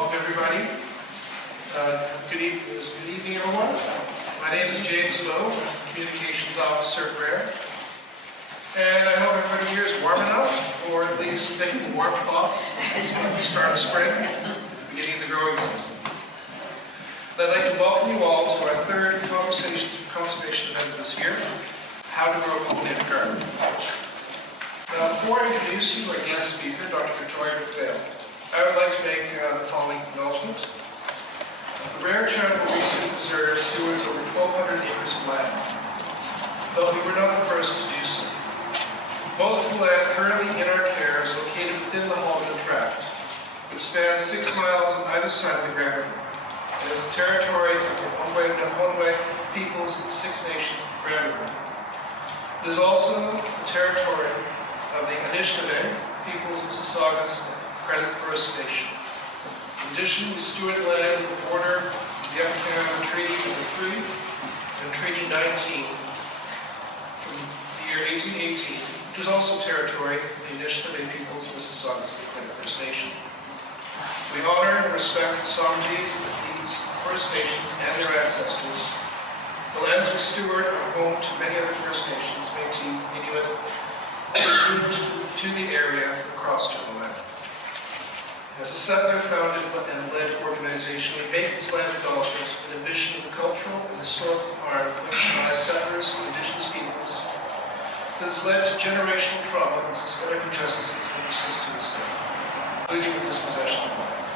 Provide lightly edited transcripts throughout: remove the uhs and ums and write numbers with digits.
welcome everybody. Good evening, everyone. My name is James Lowe, Communications Officer at Rare. And I hope everybody here is warm enough, or at least thinking warm thoughts since the start of spring, beginning of the growing season. And I'd like to welcome you all to our third Conversations for Conservation event this year, How to Grow a Pollinator Garden. Now, before I introduce you to our guest speaker, Dr. MacPhail, I would like to make the following acknowledgement. The Rare Charitable Research Reserve stewards over 1,200 acres of land, but we were not the first to do so. Most of the land currently in our care is located within the Halton Tract, which spans 6 miles on either side of the Grand River. It is the territory of the Onwe peoples and 6 nations of the Grand River. It is also the territory of the Anishinaabe peoples, Mississaugas, and Credit First Nation. In addition, we steward land at the border of the Upper Canada Treaty No. 3 and Treaty 19 from the year 1818, which is also territory of the Anishinaabe peoples, Mississaugas, and Credit First Nation. We honor and respect the sovereignties of these First Nations and their ancestors. The lands we steward are home to many other First Nations, Métis, Inuit, to the area across the land. As a settler-founded and led organization, we make this land acknowledgement with a mission of the cultural and historical harm inflicted by settlers and indigenous peoples that has led to generational trauma and systemic injustices that persist to this day, including the dispossession of land.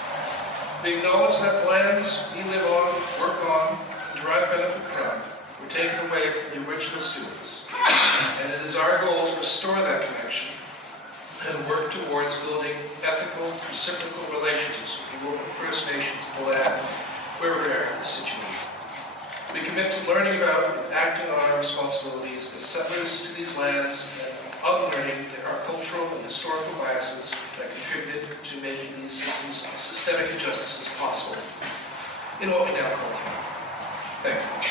We acknowledge that lands we live on, work on, and derive benefit from were taken away from the original stewards, and it is our goal to restore that connection and work towards building ethical, reciprocal relationships with people of the First Nations of the land where Rare is situated. We commit to learning about and acting on our responsibilities as settlers to these lands and unlearning our cultural and historical biases that contributed to making these systemic injustices possible in what we now call home. Thank you.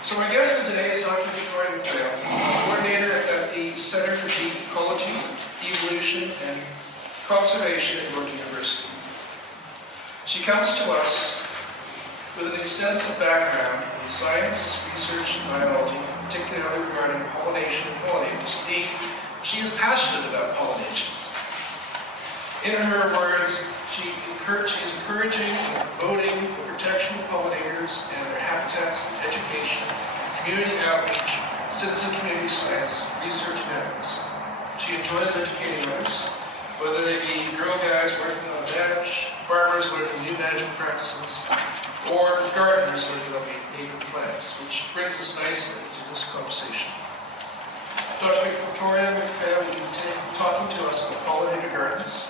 So my guest today is Dr. MacPhail, coordinator at the Center for Bee Ecology, Evolution, and Conservation at York University. She comes to us with an extensive background in science, research, and biology, particularly regarding pollination and pollinators. Indeed, she is passionate about pollinations. In her words, she is encouraging and promoting the protection of pollinators and their habitats through education, community outreach, citizen community science, research, and ethics. She enjoys educating others, whether they be Girl Guides working on a bench, farmers learning new management practices, or gardeners learning about native plants, which brings us nicely to this conversation. Dr. Victoria MacPhail will be talking to us about pollinator gardens,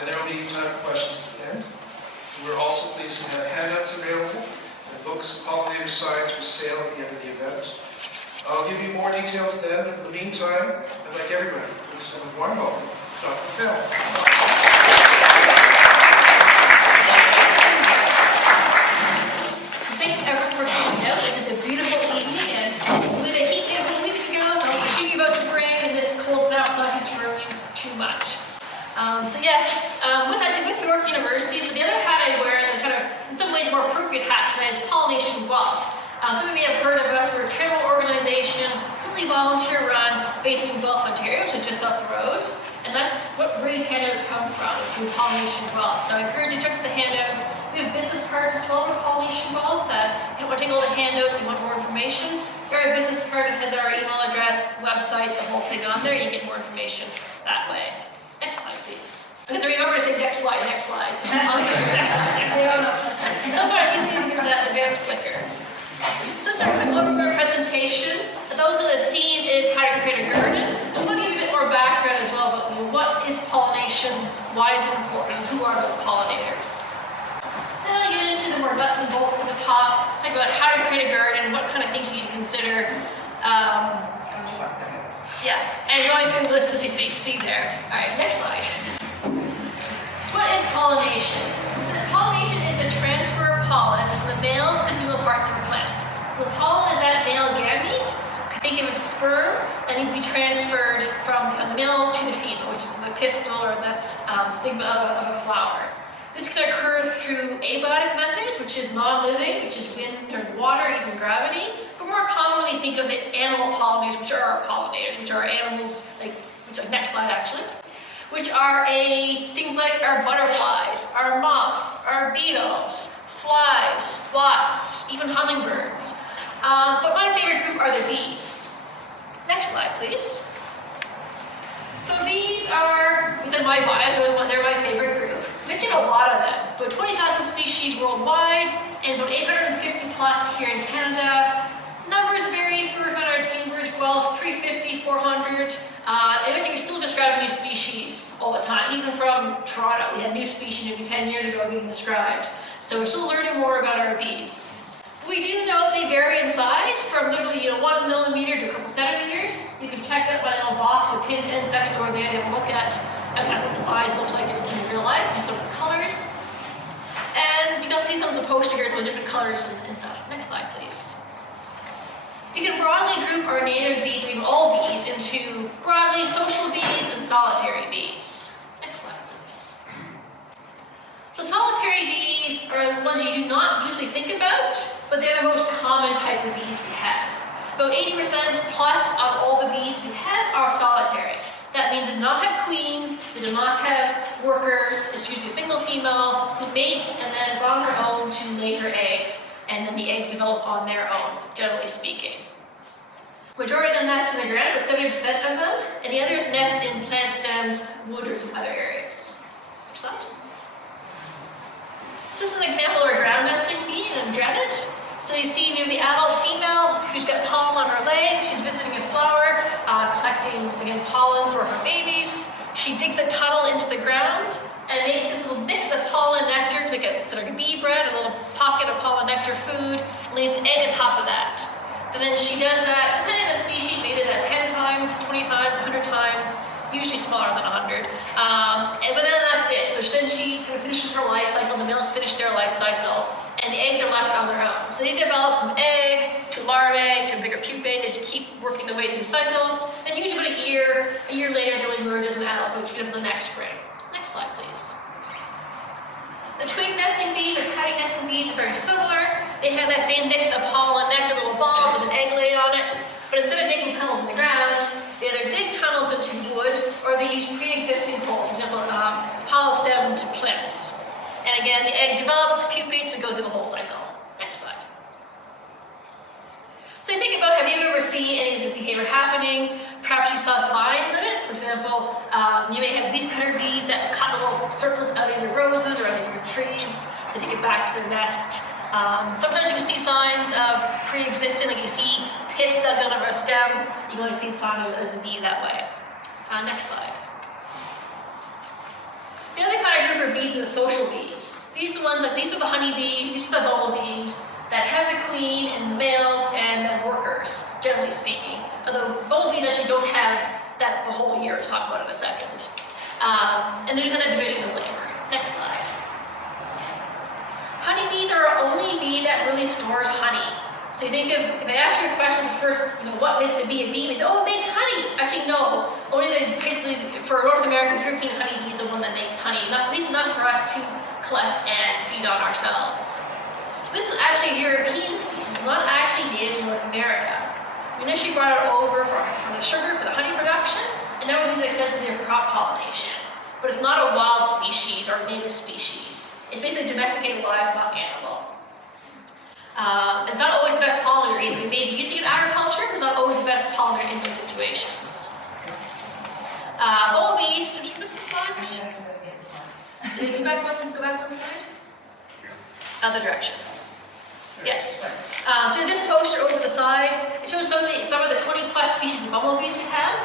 and there will be time for questions at the end. We're also pleased to have handouts available and books of pollinator science for sale at the end of the event. I'll give you more details then. In the meantime, I'd like everybody to extend a warm welcome to Dr. MacPhail. Thank you everyone for coming out. It is a beautiful evening, and we had a heat wave a couple weeks ago, so I was thinking about spring, and this cold snap's not going to ruin too much. So yes, with York University, so the other hat I wear, the kind of, in some ways, more appropriate hat tonight is Pollination Guelph. Some of you have heard of us. We're a charitable organization, completely volunteer-run, based in Guelph, Ontario, so just up the road. And that's what these handouts come from, through Pollination Guelph. So I encourage you to check out the handouts. We have business cards as well for Pollination Guelph that you don't want to take all the handouts, you want more information. Our business card has our email address, website, the whole thing on there. You get more information that way. Next slide, please. I have to remember to say next slide, next slide. So I'll go next slide, next slide. Sometimes you need to give that advanced clicker. So just a quick overview of our presentation. Although the theme is how to create a garden, I want to give you a bit more background as well about what is pollination, why is it important, and who are those pollinators. Then I'll get into the more nuts and bolts at the top, talk about how to create a garden, what kind of things you need to consider. And going through the list as you see there. All right, next slide. So what is pollination? So pollination is the transfer of pollen from the male to the female parts of a plant. So the pollen is that male gamete. Think of it as a sperm that needs to be transferred from the male to the female, which is the pistil or the stigma of a flower. This can occur through abiotic methods, which is non-living, which is wind or water, even gravity. But more commonly, think of it animal pollinators, which are our pollinators, which are animals, next slide actually, which are things like our butterflies, our moths, our beetles, flies, wasps, even hummingbirds. But my favorite group are the bees. Next slide, please. So these are, we said my bias, so they're my favorite group. We get a lot of them, about 20,000 species worldwide, and about 850 plus here in Canada. Numbers vary for Cambridge, Guelph, 350, 400. We're still describing new species all the time. Even from Toronto, we had new species maybe 10 years ago being described. So we're still learning more about our bees. We do know they vary in size from literally 1 millimeter to a couple centimeters. You can check that by a little box of pinned insects over there to have a look at kind of what the size looks like in real life and some of the colors. And you can see some of the poster here, some of the different colors and stuff. Next slide, please. You can broadly group our native bees, or even all bees, into broadly social bees and solitary bees. Next slide, please. So solitary bees are the ones you do not usually think about, but they're the most common type of bees we have. About 80% plus of all the bees we have are solitary. That means they do not have queens, they do not have workers. It's usually a single female who mates and then is on her own to lay her eggs, and then the eggs develop on their own, generally speaking. Majority of them nest in the ground, about 70% of them, and the others nest in plant stems, wood, or some other areas. Next slide. So this is an example of a ground nesting bee, and I'm Janet. So you see the adult female who's got pollen on her leg. She's visiting a flower, collecting, again, pollen for her babies. She digs a tunnel into the ground and makes this little mix of pollen nectar, like a sort of bee bread, a little pocket of pollen nectar food, and lays an egg on top of that. And then she does that, depending on the species, maybe that 10 times, 20 times, 100 times, usually smaller than 100. But then that's it. So then she kind of finishes her life cycle, the males finish their life cycle, and the eggs are left on their own. So they develop from egg to larvae to a bigger pupae. They just keep working their way through the cycle. And usually about a year later, they'll emerge as an adult, which will be the next spring. Next slide, please. The twig nesting bees or cutting nesting bees are very similar. They have that same mix of pollen nectar, little balls with an egg laid on it. But instead of digging tunnels in the ground, they either dig tunnels into wood or they use pre-existing poles, for example, hollow stemmed plants. And again, the egg develops, pupates, and goes through the whole cycle. Next slide. So you think about, have you ever seen any of this behavior happening? Perhaps you saw signs of it. For example, you may have leafcutter bees that cut little circles out of your roses or out of your trees to take it back to their nest. Sometimes you can see signs of pre-existing, like you see pith dug out of a stem. You can only see signs as a bee that way. Next slide. The other kind of group of bees are the social bees. These are the ones these are the honeybees, these are the bumblebees that have the queen and the males and then workers, generally speaking. Although bumblebees actually don't have that the whole year, we'll talk about in a second. And then kind of division of labor. Next slide. Honeybees are our only bee that really stores honey. So you think of, if I ask you a question first, what makes a bee, we say, oh, it makes honey. Actually, no. Basically, for North American, European honeybee is the one that makes honey. At least enough for us to collect and feed on ourselves. This is actually a European species. It's not actually native to North America. We initially brought it over for the sugar, for the honey production, and now we use it extensively for crop pollination. But it's not a wild species or a native species. It's basically a domesticated livestock animal. It's not always the best pollinator either. We may be using it in agriculture, but it's not always the best pollinator in those situations. Bumblebees, did you miss the slide? Did you go back one slide? Other direction. Yes. So this poster over the side, it shows some of the 20 plus species of bumblebees we have.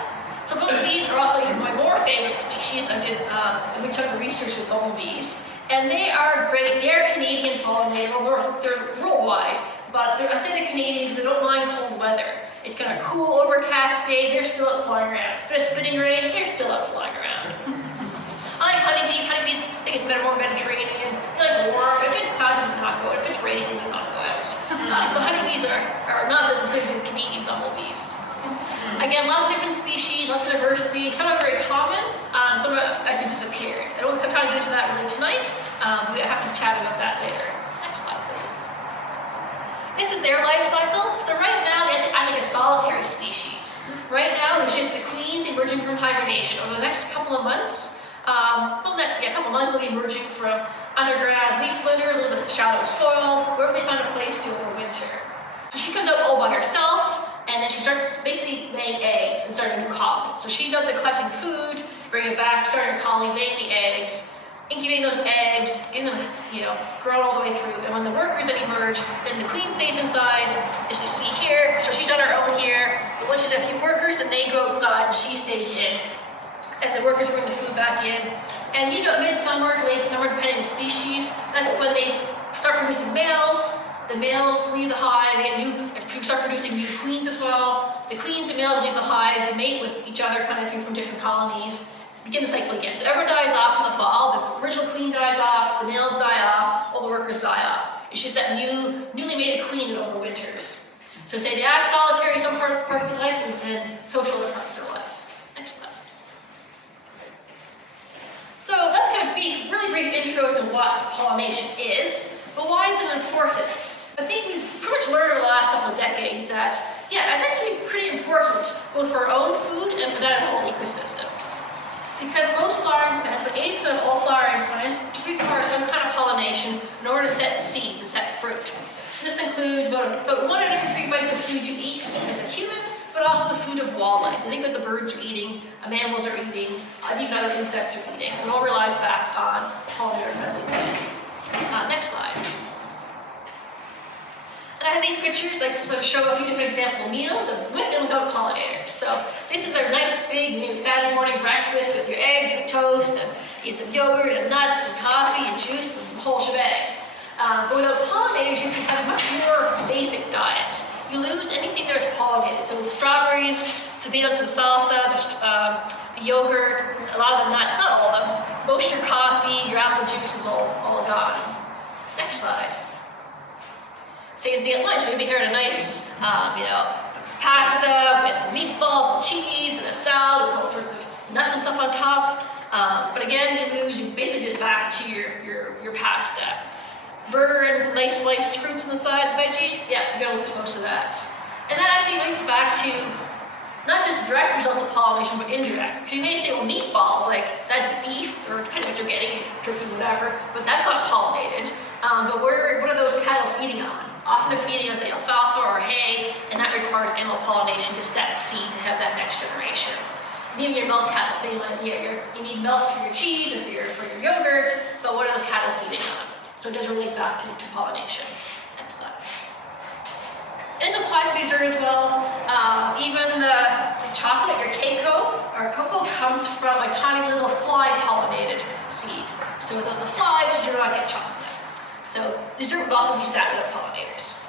So bumblebees are also my more favorite species. I did a good chunk of research with bumblebees. And they are great. They are Canadian pollinator. They're worldwide, but I'd say they're Canadian because they don't mind cold weather. It's kind of cool, overcast day, they're still out flying around. It's a bit of spitting rain, they're still out flying around. Unlike honeybees, I think it's more Mediterranean. They like warm. If it's cloudy, they do not go out. If it's raining, they do not go out. So honeybees are not as good as Canadian bumblebees. Again, lots of different species, lots of diversity. Some are very common, and some are actually disappeared. I don't have time to get into that really tonight. We have to chat about that later. Next slide, please. This is their life cycle. So right now, they have to act like a solitary species. Right now, there's just the queens emerging from hibernation. Over the next couple of months, a couple of months, they'll be emerging from underground leaf litter, a little bit of shallow soils, wherever they find a place to overwinter. So she comes out all by herself, and then she starts basically laying eggs and starting a new colony. So she's out there collecting food, bringing it back, starting a colony, laying the eggs, incubating those eggs, getting them, grown all the way through. And when the workers then emerge, then the queen stays inside, as you see here. So she's on her own here. But once she's a few workers, then they go outside and she stays in. And the workers bring the food back in. And midsummer to late summer, depending on the species, that's when they start producing males. The males leave the hive, they start producing new queens as well. The queens and males leave the hive, mate with each other, kind of through from different colonies, begin the cycle again. So everyone dies off in the fall, the original queen dies off, the males die off, all the workers die off. It's just that newly mated queen that overwinters. So say they act solitary some parts of life and social other parts of their life. Next slide. So that's kind of really brief intros to what pollination is, but why is it important? I think we've pretty much learned over the last couple of decades that, it's actually pretty important both for our own food and for that of all ecosystems. Because most flowering plants, about 80% of all flowering plants, require some kind of pollination in order to set seeds, to set fruit. So this includes about 1 out of every 3 bites of food you eat as a human, but also the food of wildlife. So think what the birds are eating, mammals are eating, even other insects are eating. It all relies back on pollinator-friendly plants. Next slide. And I have these pictures, like to sort of show a few different example meals with and without pollinators. So this is our nice big Saturday morning breakfast with your eggs and toast, and you get some yogurt and nuts and coffee and juice and the whole shebang. But without pollinators, you can have a much more basic diet. You lose anything that's pollinated. So with strawberries, tomatoes with salsa, the yogurt, a lot of the nuts, not all of them, most of your coffee, your apple juice is all gone. Next slide. Same thing at lunch. Maybe here at a nice, pasta with some meatballs and cheese and a salad with all sorts of nuts and stuff on top. But again, you basically just back to your pasta. Burger and nice sliced fruits on the side, veggies, you're gonna lose most of that. And that actually links back to not just direct results of pollination, but indirect. You may say, well, meatballs, that's beef, or depending on what you're getting, turkey, whatever, but that's not pollinated. But what are those cattle feeding on? Often they're feeding on, say, alfalfa or hay, and that requires animal pollination to set seed to have that next generation. And even your milk cattle, same idea. You need milk for your cheese and for your yogurt, but what are those cattle feeding on? So it does relate back to pollination. Next slide. This applies to dessert as well. Even the chocolate, your cocoa comes from a tiny little fly-pollinated seed. So without the flies, you do not get chocolate. So dessert would also be sad without pollinators.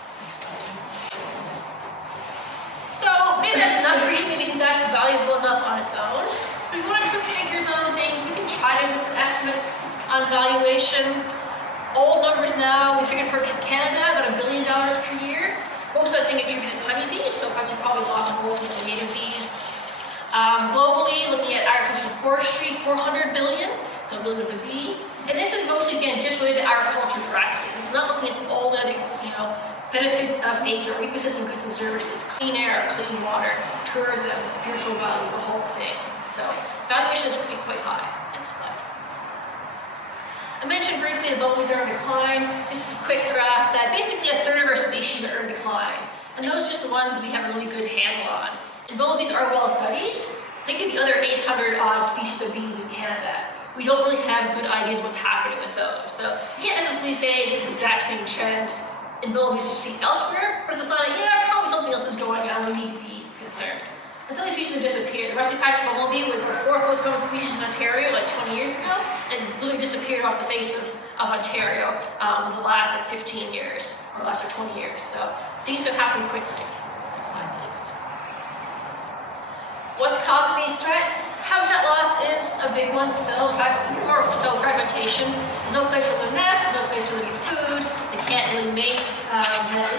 So maybe that's enough for you. Maybe that's valuable enough on its own. But if you want to put figures on things, we can try to put some estimates on valuation. Old numbers now, we figured for Canada, about $1 billion per year. Most of that being attributed to honeybees, so probably lots of gold with the native bees. Globally, looking at agriculture and forestry, 400 billion, so a billion with a B. And this is mostly, again, just related to agriculture directly. This is not looking at all the benefits of nature, ecosystem goods and services, clean air, clean water, tourism, spiritual values, the whole thing. So valuation is quite high. Next slide. I mentioned briefly the bumblebees are in decline. Just a quick graph that basically a third of our species are in decline. And those are just the ones we have a really good handle on. And bumblebees are well studied. Think of the other 800 odd species of bees in Canada. We don't really have good ideas what's happening with those. So you can't necessarily say this is the exact same trend in bumblebees you see elsewhere, but it's a sign that, probably something else is going on, we need to be concerned. And some of these species have disappeared. The rusty patch bumblebee was the 4th most common species in Ontario 20 years ago, and literally disappeared off the face of Ontario in the last 15 years, or last 20 years. So these have happened quickly. Next slide, please. What's causing these threats? Habitat loss is a big one still. In fact, more still fragmentation. There's no place for them to nest, there's no place for them to get food, they can't really mate,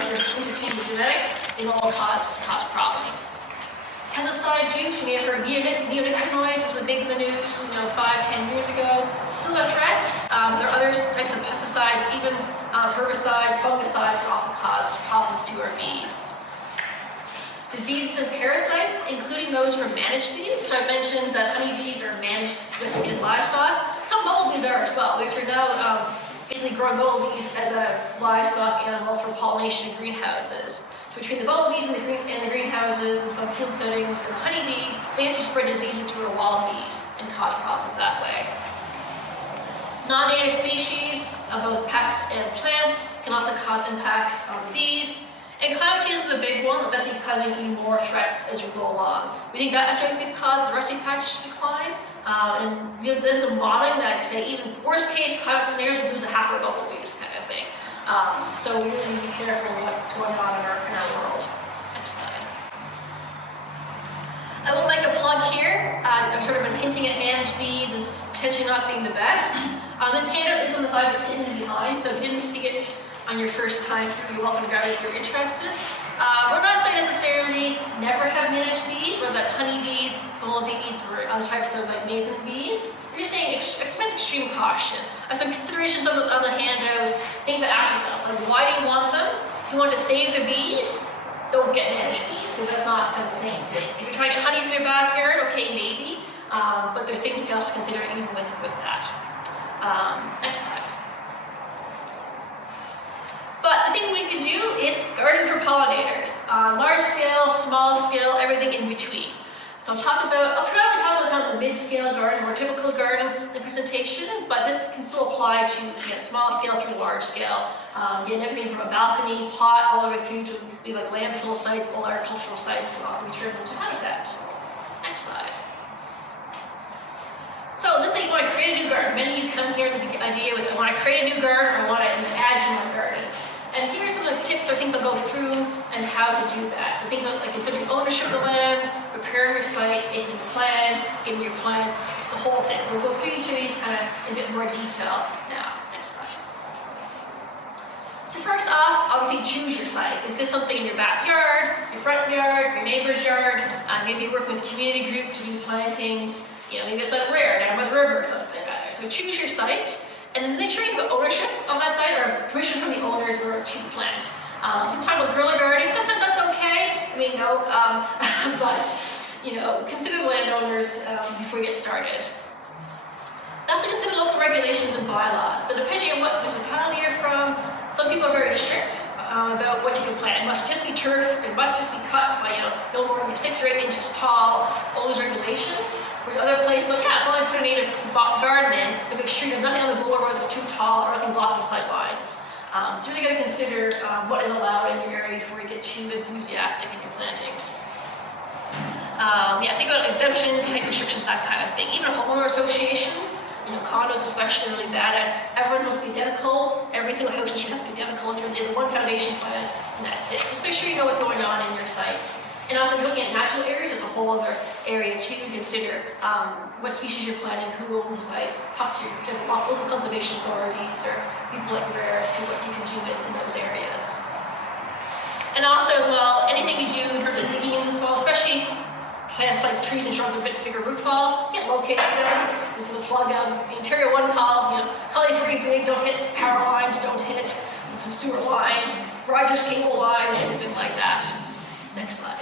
interchange genetics. They all cause problems. Pesticide use, you may have heard neonicotinoids was big in the news, 5-10 years ago. Still a threat. There are other types of pesticides, even herbicides, fungicides can also cause problems to our bees. Diseases and parasites, including those from managed bees. So I mentioned that honeybees are managed domesticated livestock. Some bumblebees are as well, which are now basically growing bumblebees as a livestock animal for pollination in greenhouses. So between the bumblebees and the greenhouses and some field settings and the honeybees, they actually spread diseases to our wild bees and cause problems that way. Non-native species of both pests and plants can also cause impacts on bees. And climate change is a big one that's actually causing even more threats as we go along. We think that actually might be the cause of the rusty patch decline. And we've done some modeling that say even worst case climate scenarios would lose a half our bumblebees kind of thing. So we really need to be careful what's going on in our world. Next slide. I will make a plug here. I've sort of been hinting at managed bees as potentially not being the best. This handout is on the side that's hidden behind, so if you didn't see it on your first time through, you're welcome to grab it if you're interested. We're not saying necessarily never have managed bees, whether that's honeybees, bumblebees, or other types of like mason bees. We're just saying exercise extreme caution. I have some considerations on the handout, things to ask yourself, like why do you want them? If you want to save the bees, don't get managed bees, because that's not kind of the same thing. If you're trying to get honey from your backyard, okay, maybe, but there's things to also consider even with that. Next slide. But the thing we can do is garden for pollinators. Large scale, small scale, everything in between. So I'll predominantly talk about kind of the mid-scale garden, more typical garden in the presentation, but this can still apply to small scale through large scale. Everything from a balcony, pot, all the way through to like landfill sites, all agricultural sites can also be turned into habitat. Next slide. So let's say you want to create a new garden. Many of you come here with the idea with I want to create a new garden or I want to add to my garden. And here are some of the tips or things I'll go through and how to do that. So think about like considering ownership of the land, preparing your site, making a plan, getting your plants, the whole thing. So we'll go through each of these kind of in a bit more detail now. Next slide. So first off, obviously choose your site. Is this something in your backyard, your front yard, your neighbor's yard? Maybe you're working with a community group to do plantings. Maybe it's on a rare down by the river or something like that. So choose your site. And then make sure you have ownership of that site or permission from the owners in order to plant. If we talk about guerrilla gardening, sometimes that's okay. But consider the landowners before you get started. Also consider local regulations and bylaws. So depending on what municipality you're from, some people are very strict about what you can plant. It must just be turf, it must just be cut by no more than 6 or 8 inches tall, all those regulations. For other places, if I want to put a native garden in, but make sure you have nothing on the boulevard that's too tall or anything blocking sight lines. So really got to consider what is allowed in your area before you get too enthusiastic in your plantings. Think about exemptions, height restrictions, that kind of thing. Even homeowner associations, condos especially are really bad at everyone's supposed to be identical. Every single house has to be identical in terms of one foundation plant, and that's it. Just make sure you know what's going on in your site. And also, if you're looking at natural areas, there's a whole other area too. Consider what species you're planting, who owns the site, talk to your local conservation authorities or people like RARE as to what you can do in those areas. And also as well, anything you do in terms of digging in the soil, especially plants like trees and shrubs with a bit bigger root ball, get locators there. This is the plug of the interior one column, how before you dig, don't hit power lines, don't hit sewer lines, Rogers cable lines, anything like that. Next slide.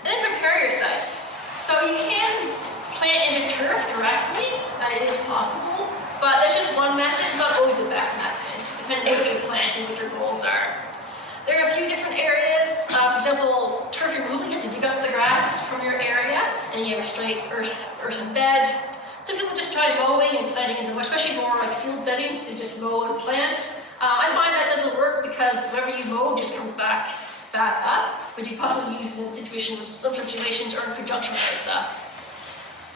And then prepare your site. So you can plant into turf directly, that is possible, but that's just one method. It's not always the best method, depending on what you're planting, what your goals are. There are a few different areas. For example, turf removal, you have to dig up the grass from your area, and you have a straight earthen bed. Some people just try mowing and planting into, especially more like field settings, to just mow and plant. I find that doesn't work because whatever you mow just comes back up, but you possibly use it in some situations or in conjunction with other stuff.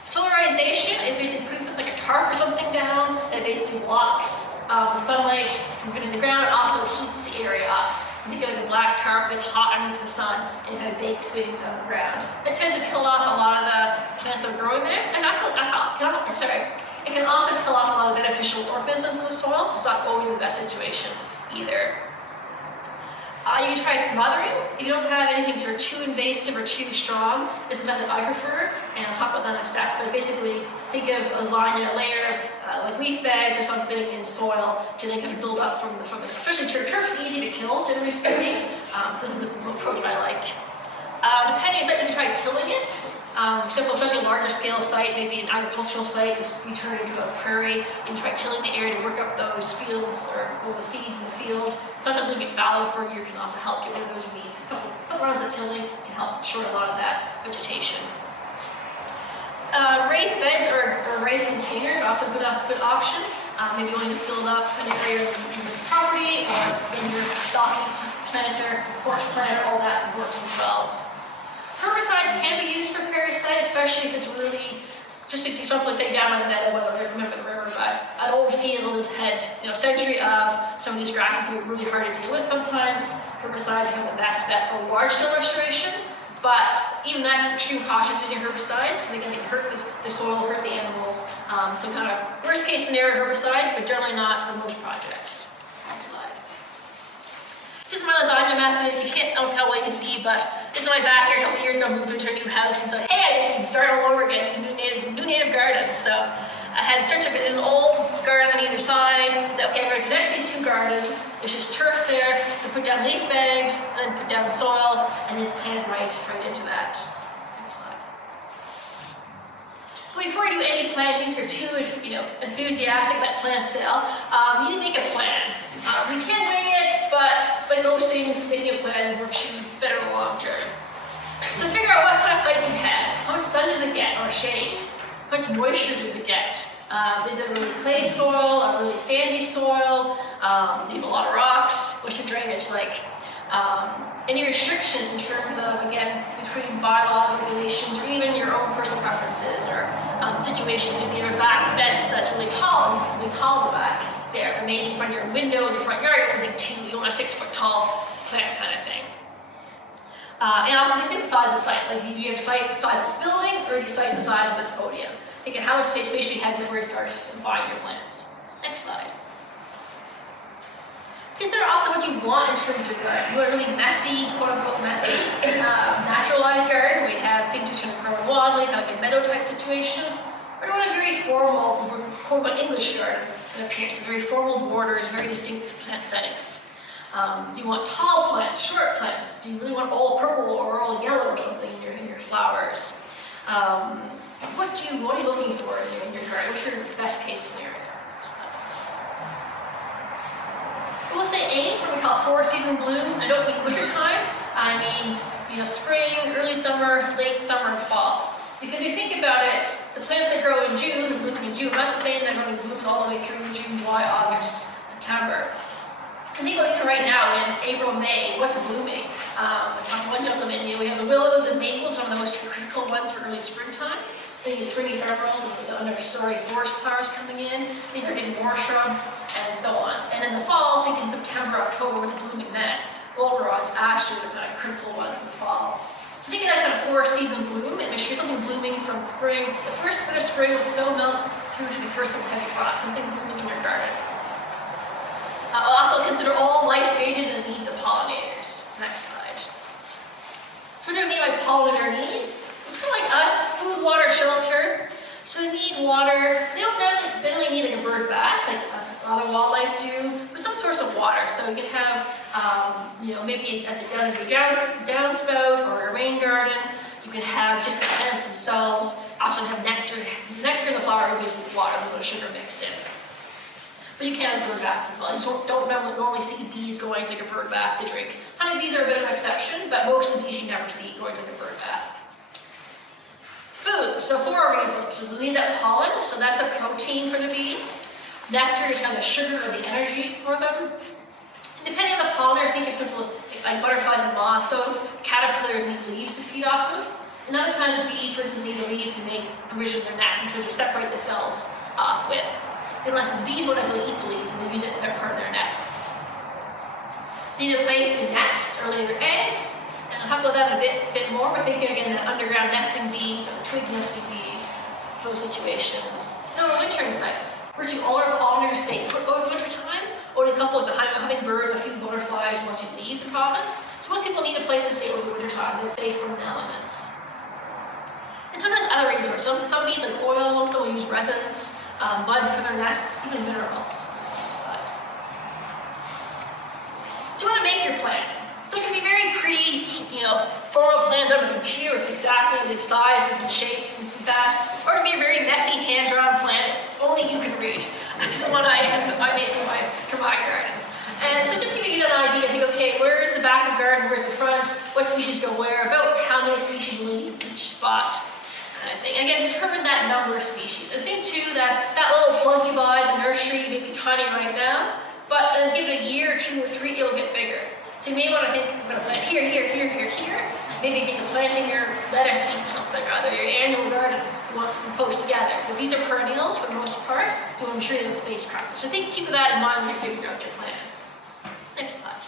Solarization is basically putting something like a tarp or something down that basically blocks the sunlight from hitting the ground. It also heats the area up. So think of like a black tarp that's hot underneath the sun and it kind of bakes things on the ground. That tends to kill off a lot of the plants that are growing there. And it can also kill off a lot of beneficial organisms in the soil, so it's not always the best situation either. You can try smothering. If you don't have anything sort of too invasive or too strong, this is the method I prefer, and I'll talk about that in a sec. But basically, think of a lasagna layer, like leaf bags or something in soil, to then kind of build up from the especially turf. Turf is easy to kill, generally speaking, so this is the approach I like. Depending on site, you can try tilling it. For example, especially a larger scale site, maybe an agricultural site, you turn it into a prairie, you can try tilling the area to work up those fields or the seeds in the field. Sometimes it'll be fallow for you, can also help get rid of those weeds. A couple rounds of tilling can help short a lot of that vegetation. Raised beds or raised containers are also a good option. Maybe you want to build up an area in your property or in your stocking planter, porch planter, all that works as well. Herbicides can be used for parasite, especially if it's really, just example, say down on the meadow, whether I remember the river, but an old field has had a century of some of these grasses can be really hard to deal with. Sometimes herbicides are the best bet for large-scale restoration, but even that's extreme caution using herbicides, because again, they can hurt the soil, hurt the animals. So kind of worst-case scenario herbicides, but generally not for most projects. Next slide. This is my lasagna method. I don't know how well you can see, but this is my backyard. A couple years ago, I moved into a new house and said, hey, I need to start all over again, new native garden. So I had to start there's an old garden on either side. I said, okay, I'm going to connect these two gardens. There's just turf there, so put down leaf bags, and then put down soil, and just plant right into that. Next slide. But before you do any plantings or too, enthusiastic about plant sale, you need to make a plan. You can wing it, but like most things, making a plan works better in the long term. So figure out what kind of site you have. How much sun does it get, or shade? How much moisture does it get? Is it really clay soil, or really sandy soil? Do you have a lot of rocks? What's your drainage like? Any restrictions in terms of, again, between bylaws, regulations, or even your own personal preferences, or situation. Maybe your back fence that's really tall, and it's really tall in the back there, or maybe in front of your window in your front yard, you're you don't have 6 foot tall plant kind of thing. And also think of the size of the site. Like, do you have site the size of this building, or do you site the size of this podium? Think of how much space you have before you start buying your plants. Next slide. Consider also what you want in terms of your garden. You want a really messy, quote-unquote messy, naturalized garden. We have things just going to grow wildly, kind of like a meadow type situation. Or you want a very formal, quote-unquote English garden in appearance, very formal borders, very distinct plant settings. Do you want tall plants, short plants? Do you really want all purple or all yellow or something in your flowers? What are you looking for in your garden? What's your best case scenario? We'll say aim for what we call 4-season bloom. I don't mean winter time. I mean, spring, early summer, late summer, and fall. Because if you think about it, the plants that grow in June and bloom in June are not the same that are going to bloom all the way through June, July, August, September. I think even right now in April, May, what's blooming? Let's talk one gentleman. We have the willows and maples, some of the most critical ones for early springtime. Then you get spring ephemerals and the understory forest flowers coming in. These are getting more shrubs and so on. And in the fall, think in September, October, what's blooming then? Goldenrods, ashes are kind of critical ones in the fall. So think of that kind of 4-season bloom, and make sure something blooming from spring, the first bit of spring when snow melts, through to the first bit of heavy frost, something blooming in your garden. I'll also consider all life stages and needs of pollinators. Next slide. So what do I mean by pollinator needs? It's kind of like us, food, water, shelter. So they need water. They don't generally need like a bird bath, like a lot of wildlife do, but some source of water. So you can have, maybe at the end of your downspout or a rain garden. You can have just the plants themselves. Also have nectar. Nectar in the flower is basically water with a little sugar mixed in. But you can have bird baths as well. You just don't normally see bees going to take a bird bath to drink. Honeybees are a bit of an exception, but most of the bees you never see going to take a bird bath. Food. So 4 organ sources. We need that pollen, so that's a protein for the bee. Nectar is kind of the sugar or the energy for them. Depending on the pollinator, think of simple like butterflies and moths. Those caterpillars need leaves to feed off of. And other times bees, for instance, need the leaves to make provision in their nest in terms of separate the cells off with. The bees won't necessarily eat the leaves, and they use it as part of their nests. They need a place to nest or lay their eggs, and I'll talk about that a bit more. We're thinking again that underground nesting bees or twig nesting bees for those situations. No, wintering sites. Virtually all our pollinators stay put over winter time. Only a couple of hummingbirds, a few butterflies, watching leaves. leave the province. So most people need a place to stay over winter time that's safe from the elements. And sometimes other resources. Some bees like oil, some will use resins, mud for their nests, even minerals. Next slide. So you want to make your plan. So it can be very pretty, formal plan done on a computer with exactly the sizes and shapes and stuff like that. Or it can be a very messy, hand-drawn plan that only you can read. That's the one I made for my garden. And so just to give you an idea, think, okay, where's the back of the garden, where's the front, what species go where, about how many species will leave each spot, kind of thing. Again, determine that number of species. And think too that little plug you buy at the nursery may be tiny right now, but then give it a year, 2 or 3, it'll get bigger. So you may want to think, I'm going to plant here, here, here, here, here. Maybe you're planting your lettuce seeds or something, or other, your annual garden close together. But these are perennials for the most part, so I'm sure it's spacecraft. So keep that in mind when you're figuring out your plan. Next slide.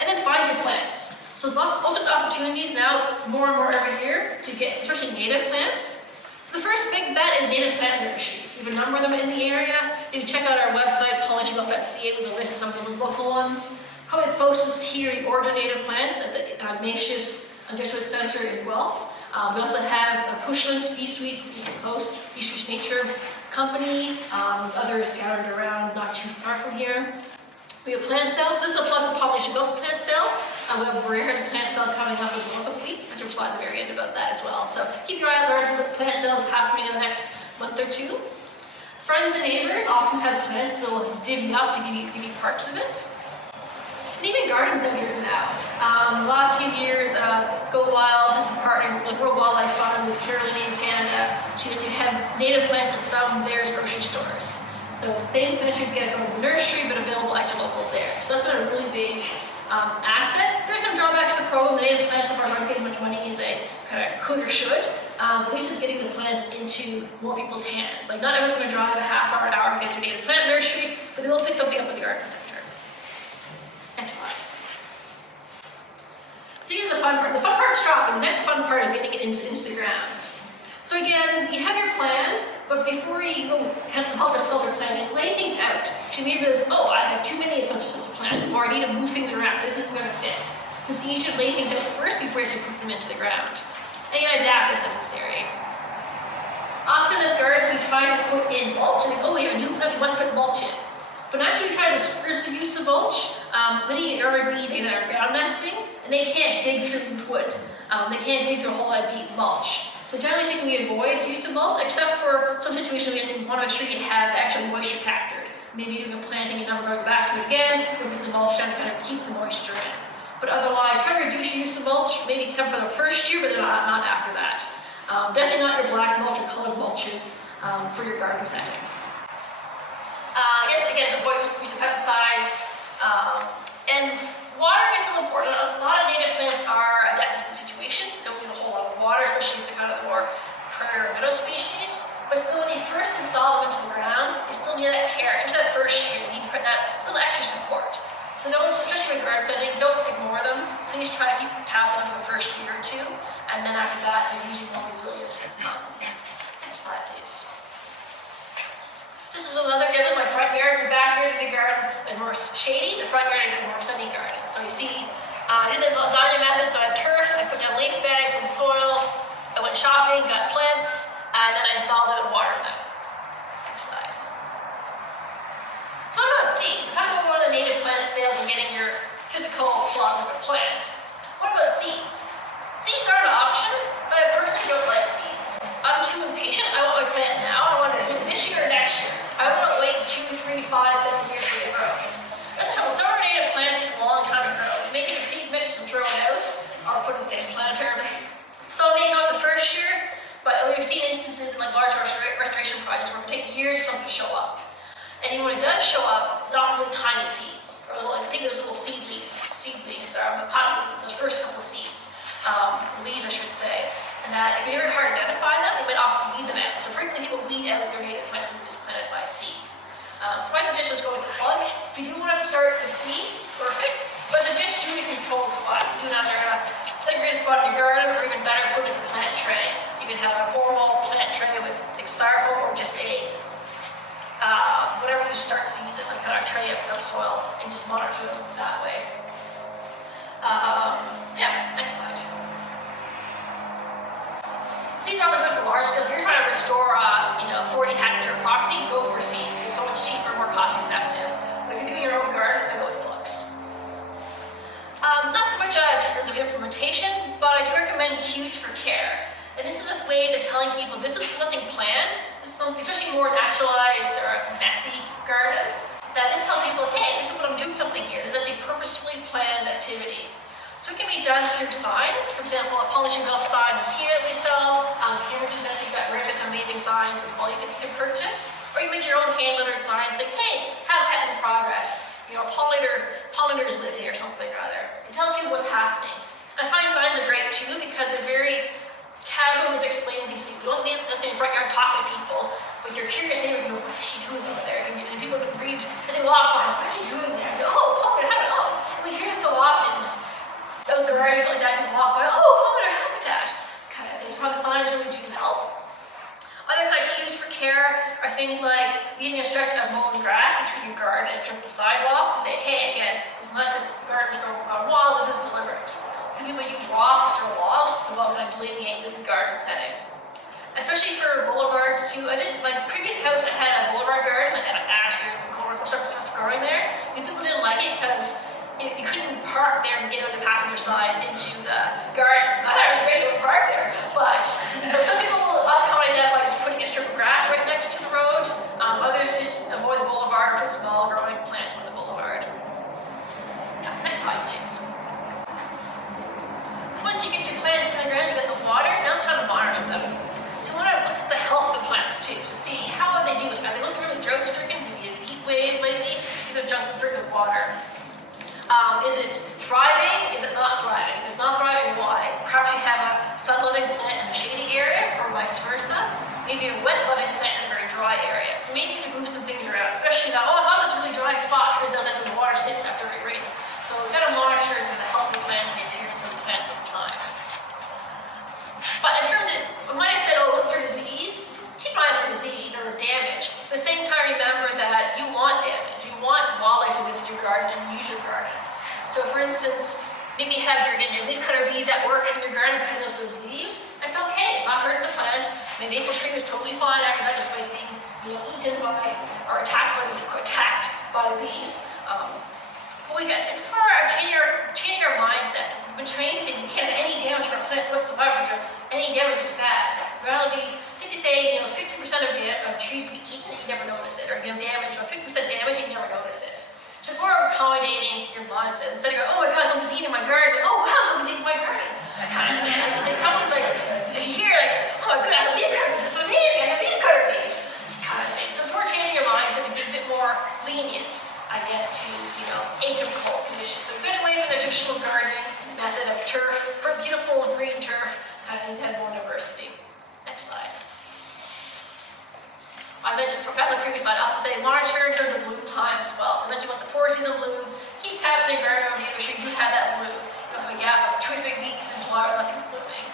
And then find your plants. So there's all sorts of opportunities now, more and more every year, to get, especially native plants. So the first big bet is native plant nurseries. We have a number of them in the area. You can check out our website, pollinatorguelph.ca, with a list of some of the local ones. Probably the closest here, the Origin Native Plants at the Ignatius Jesuit Center in Guelph. We also have a Pushland Bee Suite, East Coast, Bee Suite Nature Company. There's others scattered around not too far from here. We have plant sales. This is a plug for Pollinator Guelph's plant sale. We have Barrera's plant sale coming up as well, complete. I'll slide at the very end about that as well. So keep your eye out for plant sales happening in the next month or two. Friends and neighbors often have plants they'll divvy up to give you parts of it. And even garden centers now. The last few years, Go Wild has been partnering with World Wildlife Fund with Carolina in Canada to have native plants at some of their grocery stores. So the same plants you'd get at the nursery, but available at your locals there. So that's been a really big asset. There's some drawbacks to the program. The native plants aren't getting much money as they kind of could or should. At least it's getting the plants into more people's hands. Like, not everyone's going to drive a half hour, an hour to get to a native plant nursery, but they will pick something up at the garden center. Next slide. So you get the fun part. The fun part is shopping. The next fun part is getting it into the ground. So again, you have your plan, but before you go help yourself your plan, lay things out. So maybe there's, I have too many of such and such a plan, or I need to move things around. This isn't going to fit. So you should lay things out first before you put them into the ground. And you adapt as necessary. Often as gardeners, we try to put in mulch, and we have a new plant, we must put mulch in. But actually, we try to discourage the use of mulch. Many arid bees are ground nesting, and they can't dig through wood. They can't dig through a whole lot of deep mulch. So generally speaking, we avoid the use of mulch, except for some situations we actually want to make sure you have the actual moisture captured. Maybe you're planting and never going back to it again, you put some mulch down to kind of keep some moisture in. But otherwise, try to reduce your use of mulch, maybe except for the first year, but then not after that. Definitely not your black mulch or colored mulches for your garden settings. Yes, again, avoid use of pesticides. And water is so important. A lot of native plants are adapted to the situation. They don't need a whole lot of water, especially if they're kind of the more prairie or meadow species. But still, when you first install them into the ground, they still need that care. Especially that first year, you need to put that little extra support. So don't, especially in garden setting, don't ignore them. Please try to keep tabs on for the first year or two. And then after that, they're usually more resilient. Next slide, please. This is another example of my front yard. The back yard of the garden is more shady. The front yard is more sunny garden. So you see, I did the lasagna method. So I had turf, I put down leaf bags and soil. I went shopping, got plants, and then I installed them and watered them. Next slide. So what about seeds? If I'm going to go to the native plant sales and getting your physical plug of a plant, what about seeds? Seeds are an option, but I personally don't like seeds. I'm too impatient. I want my plant now. I want it this year or next year. I don't want to wait 2, 3, 5, 7 years for it to grow. That's the trouble. Some of our native plants take a long time to grow. You may take a seed mix and throw it out, or put it in the planter. Some may come the first year, but we've seen instances in like large restoration projects where it can take years for something to show up. And even when it does show up, it's often really tiny seeds, or little, I think there's little seedlings, cotton leaves, those first couple of seeds, leaves I should say, and that if it's very hard to identify them, they might often weed them out. So frequently people weed out their native plants and just plant it by seed. So my suggestion is go with the plug. If you do want to start the seed, perfect, but I suggest do a controlled spot. Do another segregated spot in your garden, or even better, put it in a plant tray. You can have a formal plant tray with like styrofoam or just a whatever you start season, like kind of a tray of soil, and just monitor them that way. Yeah, next slide. Seeds are also good for large scale. If you're trying to restore, 40-hectare property, go for seeds. It's so much cheaper, more cost effective. But if you're doing your own garden, I go with plugs. Not so much in terms of implementation, but I do recommend cues for care. And this is the ways of telling people this is nothing planned. This is something, especially more naturalized or messy garden. That this tells people, hey, this is what I'm doing something here. This is a purposefully planned activity. So it can be done through signs. For example, a Pollinator Guelph sign is here that we sell. Cambridge has actually got some amazing signs as well you can purchase. Or you make your own hand-lettered signs like, hey, habitat in progress. Pollinators live here, something or other. It tells people what's happening. I find signs are great too because they're very casual ways of explaining things to people. You don't need nothing in front yard talking to people, but you're curious and you go, what is she doing over there? And people can read as they walk by, what is she doing there? And go, oh, what happened? Oh, and we hear it so often, just gardens like that can walk by, oh, pollinator habitat, kind of thing. So the signs really do help. Other kind of cues for care are things like leaving a stretch of mown grass between your garden and the sidewalk to say, hey, again, this is not just gardens growing on a wall, this is deliberate. Some people use rocks or logs, so I'm going to delineate this garden setting. Especially for boulevards too. My previous house, I had a boulevard garden, I had an ash and stuff growing there. And people didn't like it because you couldn't park there and get on the passenger side into the garden. I thought it was great to park there, but so some people will accommodate that by just putting a strip of grass right next to the road. Others just avoid the boulevard or put small growing plants on the boulevard. Yeah, next slide, please. So once you get your plants in the ground, you get the water, now it's time to monitor them. So you want to look at the health of the plants too, to see how are they doing. Are they looking really drought-stricken? Maybe a heat wave lately? You can drink of water. Is it thriving? Is it not thriving? If it's not thriving, why? Perhaps you have a sun-loving plant in a shady area, or vice versa. Maybe a wet-loving plant in a very dry area. So maybe you need to move some things around, especially now, oh, I thought this really dry spot. Turns out that's where the water sits after it rains. So we've got to monitor the health of the plants and the appearance of the plants over time. But in terms of, when I said, oh, look for disease, keep an eye for disease or damage. At the same time, remember that you want damage. You want wildlife to visit your garden and use your garden. So for instance, maybe you have your leaf cutter bees at work in your garden cutting up those leaves. That's okay, it's not hurting the plant. The maple tree was totally fine after that, despite being eaten by or attacked by the bees. But it's part of changing our mindset. We've been trained to think we can't have any damage to our plants whatsoever. Any damage is bad. In reality, I think they say 50% of trees be eaten and you never notice it, or damage, or 50% damage and you never notice it. So it's more accommodating your mindset. Instead of going, oh my god, something's eating my garden. Oh wow, something's eating my garden. That kind of thing. Someone's like, here, like, oh my god, I have leaf cutters. It's amazing, I have leaf cutter bees. Kind of thing. So it's more changing your mindset and being a bit more lenient, I guess, to, atypical conditions. So getting away from the traditional gardening method of turf, for beautiful green turf, kind of need to have more diversity. Next slide. I mentioned from the previous slide, I also say monitor in terms of bloom time as well. So I mentioned about the 4-season bloom. Keep tabs in your garden over here, make sure you have that bloom. You don't have a gap of 2 or 3 weeks in July where nothing's blooming.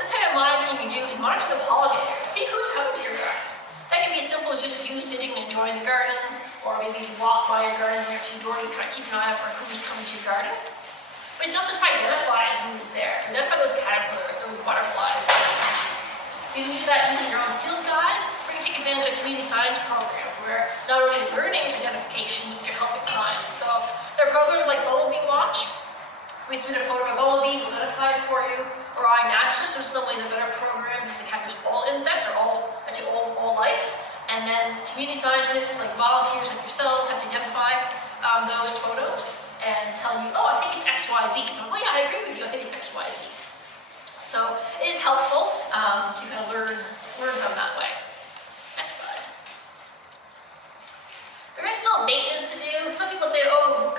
The type of monitoring you do is monitor the pollinators. See who's coming to your garden. That can be as simple as just you sitting and enjoying the gardens, or maybe you walk by your garden near your door, you kind of keep an eye out for who's coming to your garden. But you can also try identifying who's there. So identify those caterpillars, those butterflies, you can do that using your own field guides, or you can take advantage of community science programs where not only you're learning identifications, but you're helping science. So there are programs like Bumblebee Watch. We submit a photo of a bumblebee, we'll identify it for you. Or iNaturalist, which is some ways a better program because it captures all insects or all life. And then community scientists, like volunteers like yourselves, have to identify those photos and tell you, oh, I think it's X, Y, Z. So, well, yeah, I agree with you. I think it's X, Y, Z. So it is helpful to kind of learn from that way. Next slide. There is still maintenance to do. Some people say, oh,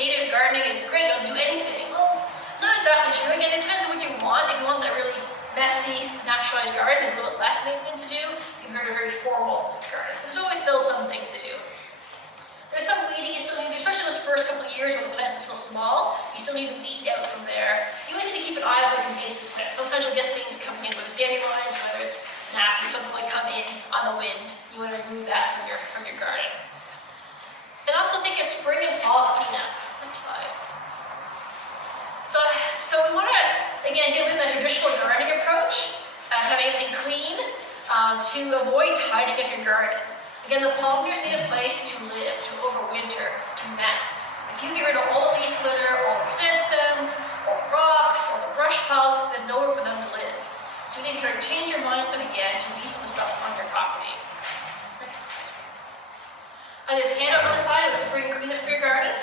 native gardening is great, you don't have to do anything. Well, it's not exactly true. Again, it depends on what you want. If you want that really messy, naturalized garden, there's a little bit less maintenance to do compared to a very formal garden. There's always still some things to do. There's some weeding you still need to do, especially those first couple of years when the plants are still small. You still need to weed out from there. You always need to keep an eye on your invasive plants. Sometimes you'll get things coming in, whether it's dandelions, whether it's nap or something might come in on the wind. You want to remove that from your garden. And also think of spring and fall cleanup. Next slide. So we want to, again, get with the traditional gardening approach, having everything clean, to avoid tidying up your garden. Again, the pollinators need a place to live, to overwinter, to nest. If you get rid of all the leaf litter, all the plant stems, all the rocks, all the brush piles, there's nowhere for them to live. So we need to change your mindset again to leave some stuff on your property. Next slide. This handout on the side with spring cleanup for your garden.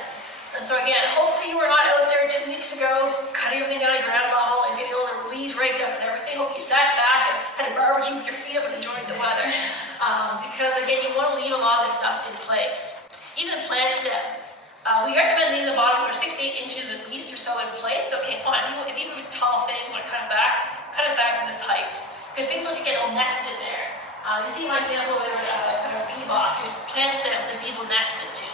And so again, hopefully you were not out there 2 weeks ago cutting everything down to ground level and getting all the leaves raked up and everything. Hope you sat back and had a barbecue with your feet up and enjoyed the weather. Because again, you want to leave a lot of this stuff in place. Even plant stems. We recommend leaving the bottoms that are 6 to 8 inches at least or so in place. Okay, fine. If you have a tall thing, you want to cut it back to this height. Because things will get all nested there. You see my example with kind of bee box. There's plant stems that bees will nest into.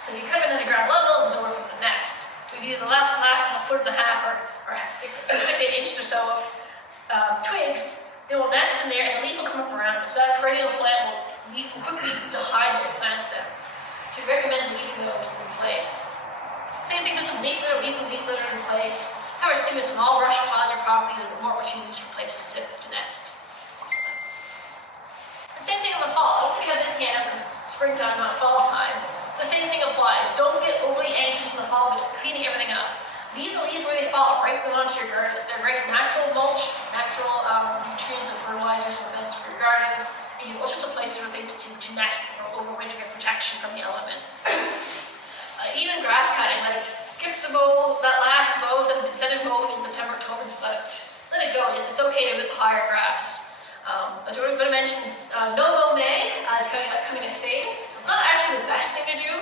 So if you cut it in the ground level, there's nowhere for them to nest. So if you do the last 1.5 feet or 6 to 8 inches or so of twigs, they will nest in there and the leaf will come up around it. So that perennial plant will quickly hide those plant stems. So we recommend leaving those in place. Same thing with some leaf litter, leave some leaf litter in place. Have a small brush pile on your property, and more opportunities for places to nest. The same thing in the fall. I don't think I have this handout because it's springtime, not fall time. The same thing applies. Don't get overly anxious in the fall about cleaning everything up. Leave the leaves where they fall, break them onto your gardens. They're great natural mulch, natural nutrients and fertilizers and things for your gardens. And you have all sorts of places for things to nest or overwinter, get protection from the elements. Even grass cutting, like skip the mows, that last mow, instead of mowing in September, October, just let it go. It's okay to with higher grass. As we're going to mention, no mow May is coming a thing. It's not actually the best thing to do.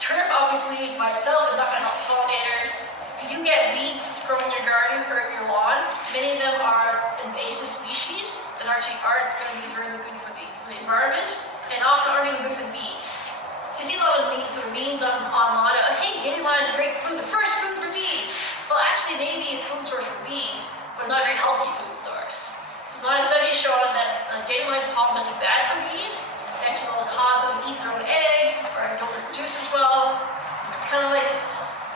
Turf, obviously, by itself is not going to help pollinators. If you do get weeds growing in your garden or your lawn, many of them are invasive species that actually aren't going to be very good for the environment and often aren't even good for the bees. So you see a lot of memes online of, hey, dandelions are great food, the first food for bees. Well, actually, they may be a food source for bees, but it's not a very healthy food source. So a lot of studies show that dandelion pollen is bad for bees. It actually will cause them to eat their own eggs or don't reproduce as well. It's kind of like,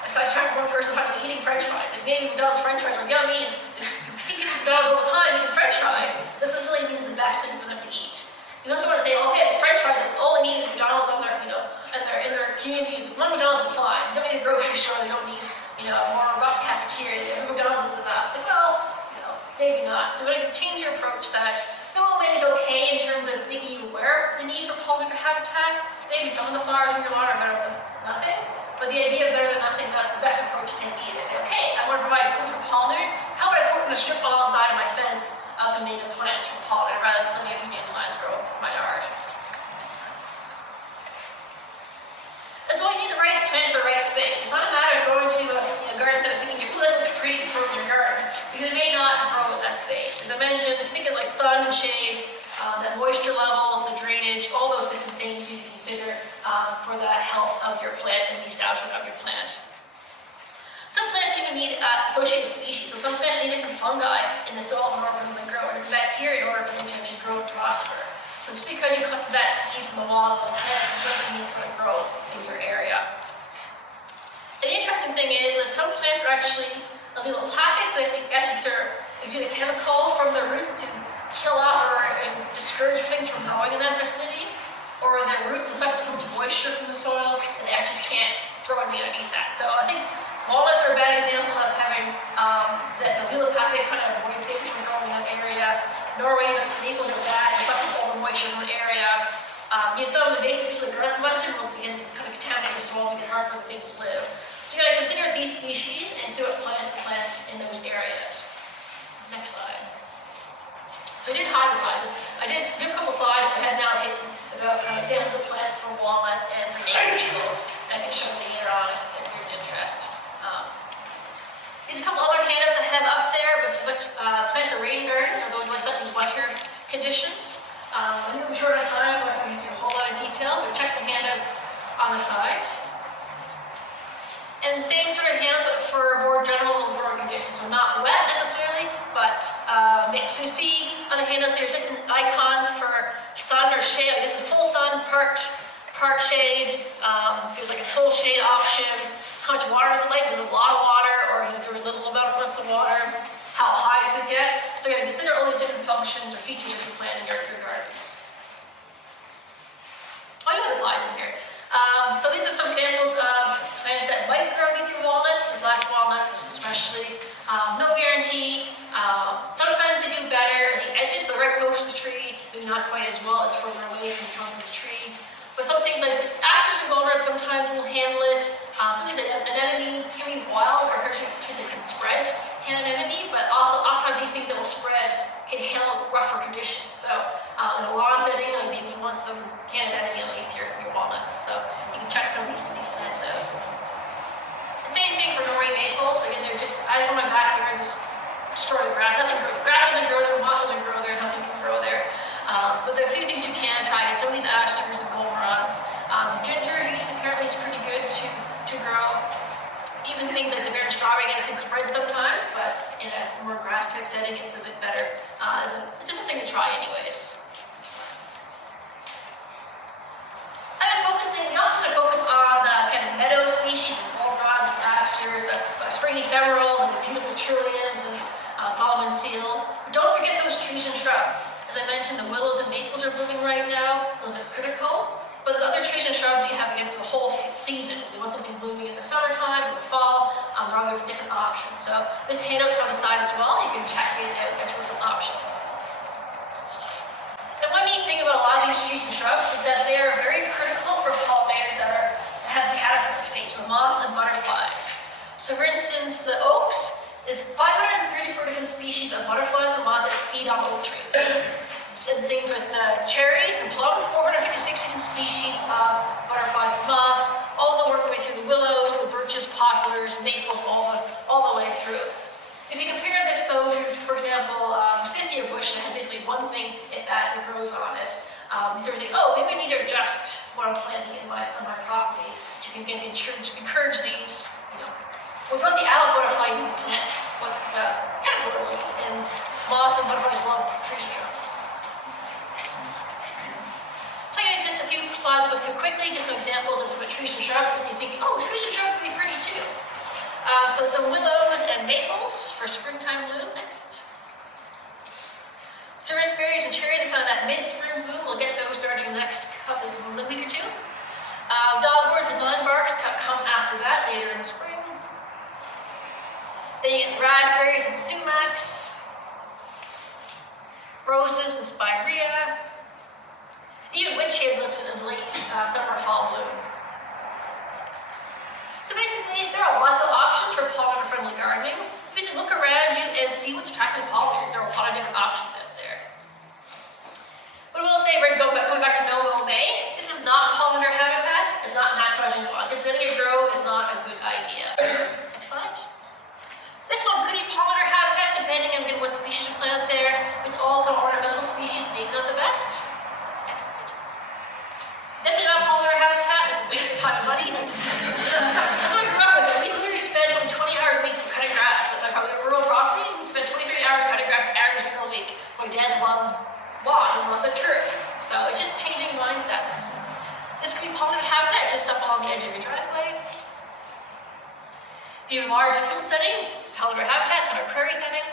I tracked one person talking about eating French fries. Like maybe McDonald's French fries are yummy, and you see people at McDonald's all the time eating French fries. This necessarily means the best thing for them to eat. You also want to say, okay, French fries is all they need is McDonald's on their, in their community. One McDonald's is fine. You don't need a grocery store. They don't need, a more robust cafeteria. McDonald's is enough. Like, well, maybe not. So we're going to change your approach that maybe it's okay in terms of making you aware of the need for pollinator habitat. Maybe some of the flowers in your lawn are better than nothing. But the idea of better than nothing is not the best approach to take either. Say, okay, I want to provide food for pollinators. How would I put in a strip alongside of my fence some native plants for pollinators rather than just letting a few dandelions grow in my yard? That's why you need the right plant for the right space. It's not a matter of going to a garden center thinking, ooh, that looks pretty for your garden, because it may not grow in that space. As I mentioned, think of like sun and shade, the moisture levels, the drainage, all those different things you consider for the health of your plant and the establishment of your plant. Some plants even need associated species. So some plants need different fungi in the soil in order for them to grow, or different bacteria in order for them to actually grow and prosper. So just because you cut that seed from the wall of the plant doesn't mean it's going to grow in your area. And the interesting thing is that some plants are actually allelopathic, so they actually exude a chemical from their roots to kill off or discourage things from growing in that vicinity. Or their roots will suck up so much moisture from the soil that they actually can't grow and be underneath that. So I think walnuts are a bad example of having that allelopathic kind of avoid things from growing in that area. Norways or maples are bad, they suck up all the moisture in one area. Some invasive species like garlic mustard will begin kind of contaminate the soil and make it hard for the things to live. So you got to consider these species and see what plants to plant in those areas. Next slide. So I did hide the slides. I did do a couple slides that I had now hidden about examples of plants for walnuts and for native maples. And I can show you later on if there's interest. There's a couple other handouts I have up there, but plants of rain gardens are those like slightly wetter conditions. I'm going to be short on time, so I'm not going to go into a whole lot of detail, but check the handouts on the side. And the same sort of handouts, but for more general growing conditions. So not wet necessarily, but yeah, so you see on the handouts there's different icons for sun or shade. Like this is full sun, part shade. There's like a full shade option. How much water does it like? There's a lot of water, or if you're a little amount of water. How high does it get? So you're going to consider all these different functions or features if you're planting your gardens. Oh, you have the slides in here. So these are some examples of plants that might grow underneath your walnuts, or black walnuts especially. No guarantee. Sometimes they do better. The edges, the right close to the tree, maybe not quite as well as further away from the trunk of the tree. But some things like asters and walnuts sometimes will handle it. Some things like anemone can be wild, or trees that can spread can anemone, but also oftentimes these things that will spread can handle rougher conditions. So in a lawn setting, like maybe you want some can anemone underneath your walnuts. So you can check some of these plants out. The same thing for Norway maples. Again, they're just, I was in my backyard, just destroy the grass. Nothing grows. Grass doesn't grow there, moss doesn't grow there, nothing can grow there. But there are a few things you can try. Some of these asters and goldenrods. Ginger use apparently is pretty good to grow. Even things like the Baron strawberry, again, it can spread sometimes, but in a more grass type setting, it's a bit better. It's just something to try anyways. I've been focusing, I'm going to focus on kind of meadow species, the goldenrods, the asters, the spring ephemerals, and the beautiful trilliums, and Solomon seal. Don't forget those trees and shrubs. As I mentioned, the willows and maples are blooming right now. Those are critical. But there's other trees and shrubs you have again for the whole season. You want something blooming in the summertime, in the fall. There are other different options. So this handout's on the side as well. You can check it out as for some options. And one neat thing about a lot of these trees and shrubs is that they are very critical for pollinators that have the caterpillar stage, the moths and butterflies. So for instance, the oaks is 534 different species of butterflies and moths that feed on oak trees. And same with cherries and plums, 456 different species of butterflies and moths, all the work way through the willows, the birches, poplars, maples, all the way through. If you compare this though to, for example, Cynthia bush that has basically one thing that it grows on it, you sort of think, oh, maybe I need to adjust what I'm planting on my property to encourage these, we put the adult butterfly plant, what the caterpillar will eat, and moths and butterflies love trees and shrubs. So I'm going to just a few slides go through quickly, just some examples of some trees and shrubs that you're thinking, oh, trees and shrubs can be pretty too. So some willows and maples for springtime bloom next. Service berries and cherries are kind of that mid-spring bloom. We'll get those starting in the next week or two. Dogwoods and limebarks come after that, later in the spring. Then you get raspberries and sumacs, roses and spirea, even witch hazel is late summer, fall bloom. So basically, there are lots of options for pollinator-friendly gardening. Basically, look around you and see what's attracting pollinators. There are a lot of different options out there. But we'll say, we're going back to no May. This is not pollinator habitat. It's not naturalizing lawn. Just letting it grow is not a good idea. Next slide. This one could be pollinator habitat, depending on what species you plant there. It's all kind of ornamental species, maybe not the best. Next slide. Definitely not pollinator habitat. It's a waste of time and money. That's what I grew up with. We literally spend 20 hours a week cutting grass. At our rural property, we spend 20, 30 hours cutting grass every single week. My dad loved lawn and loved the turf. So it's just changing mindsets. This could be pollinator habitat, just stuff along the edge of your driveway. If you have a large field setting, pollinator habitat, kind of prairie setting.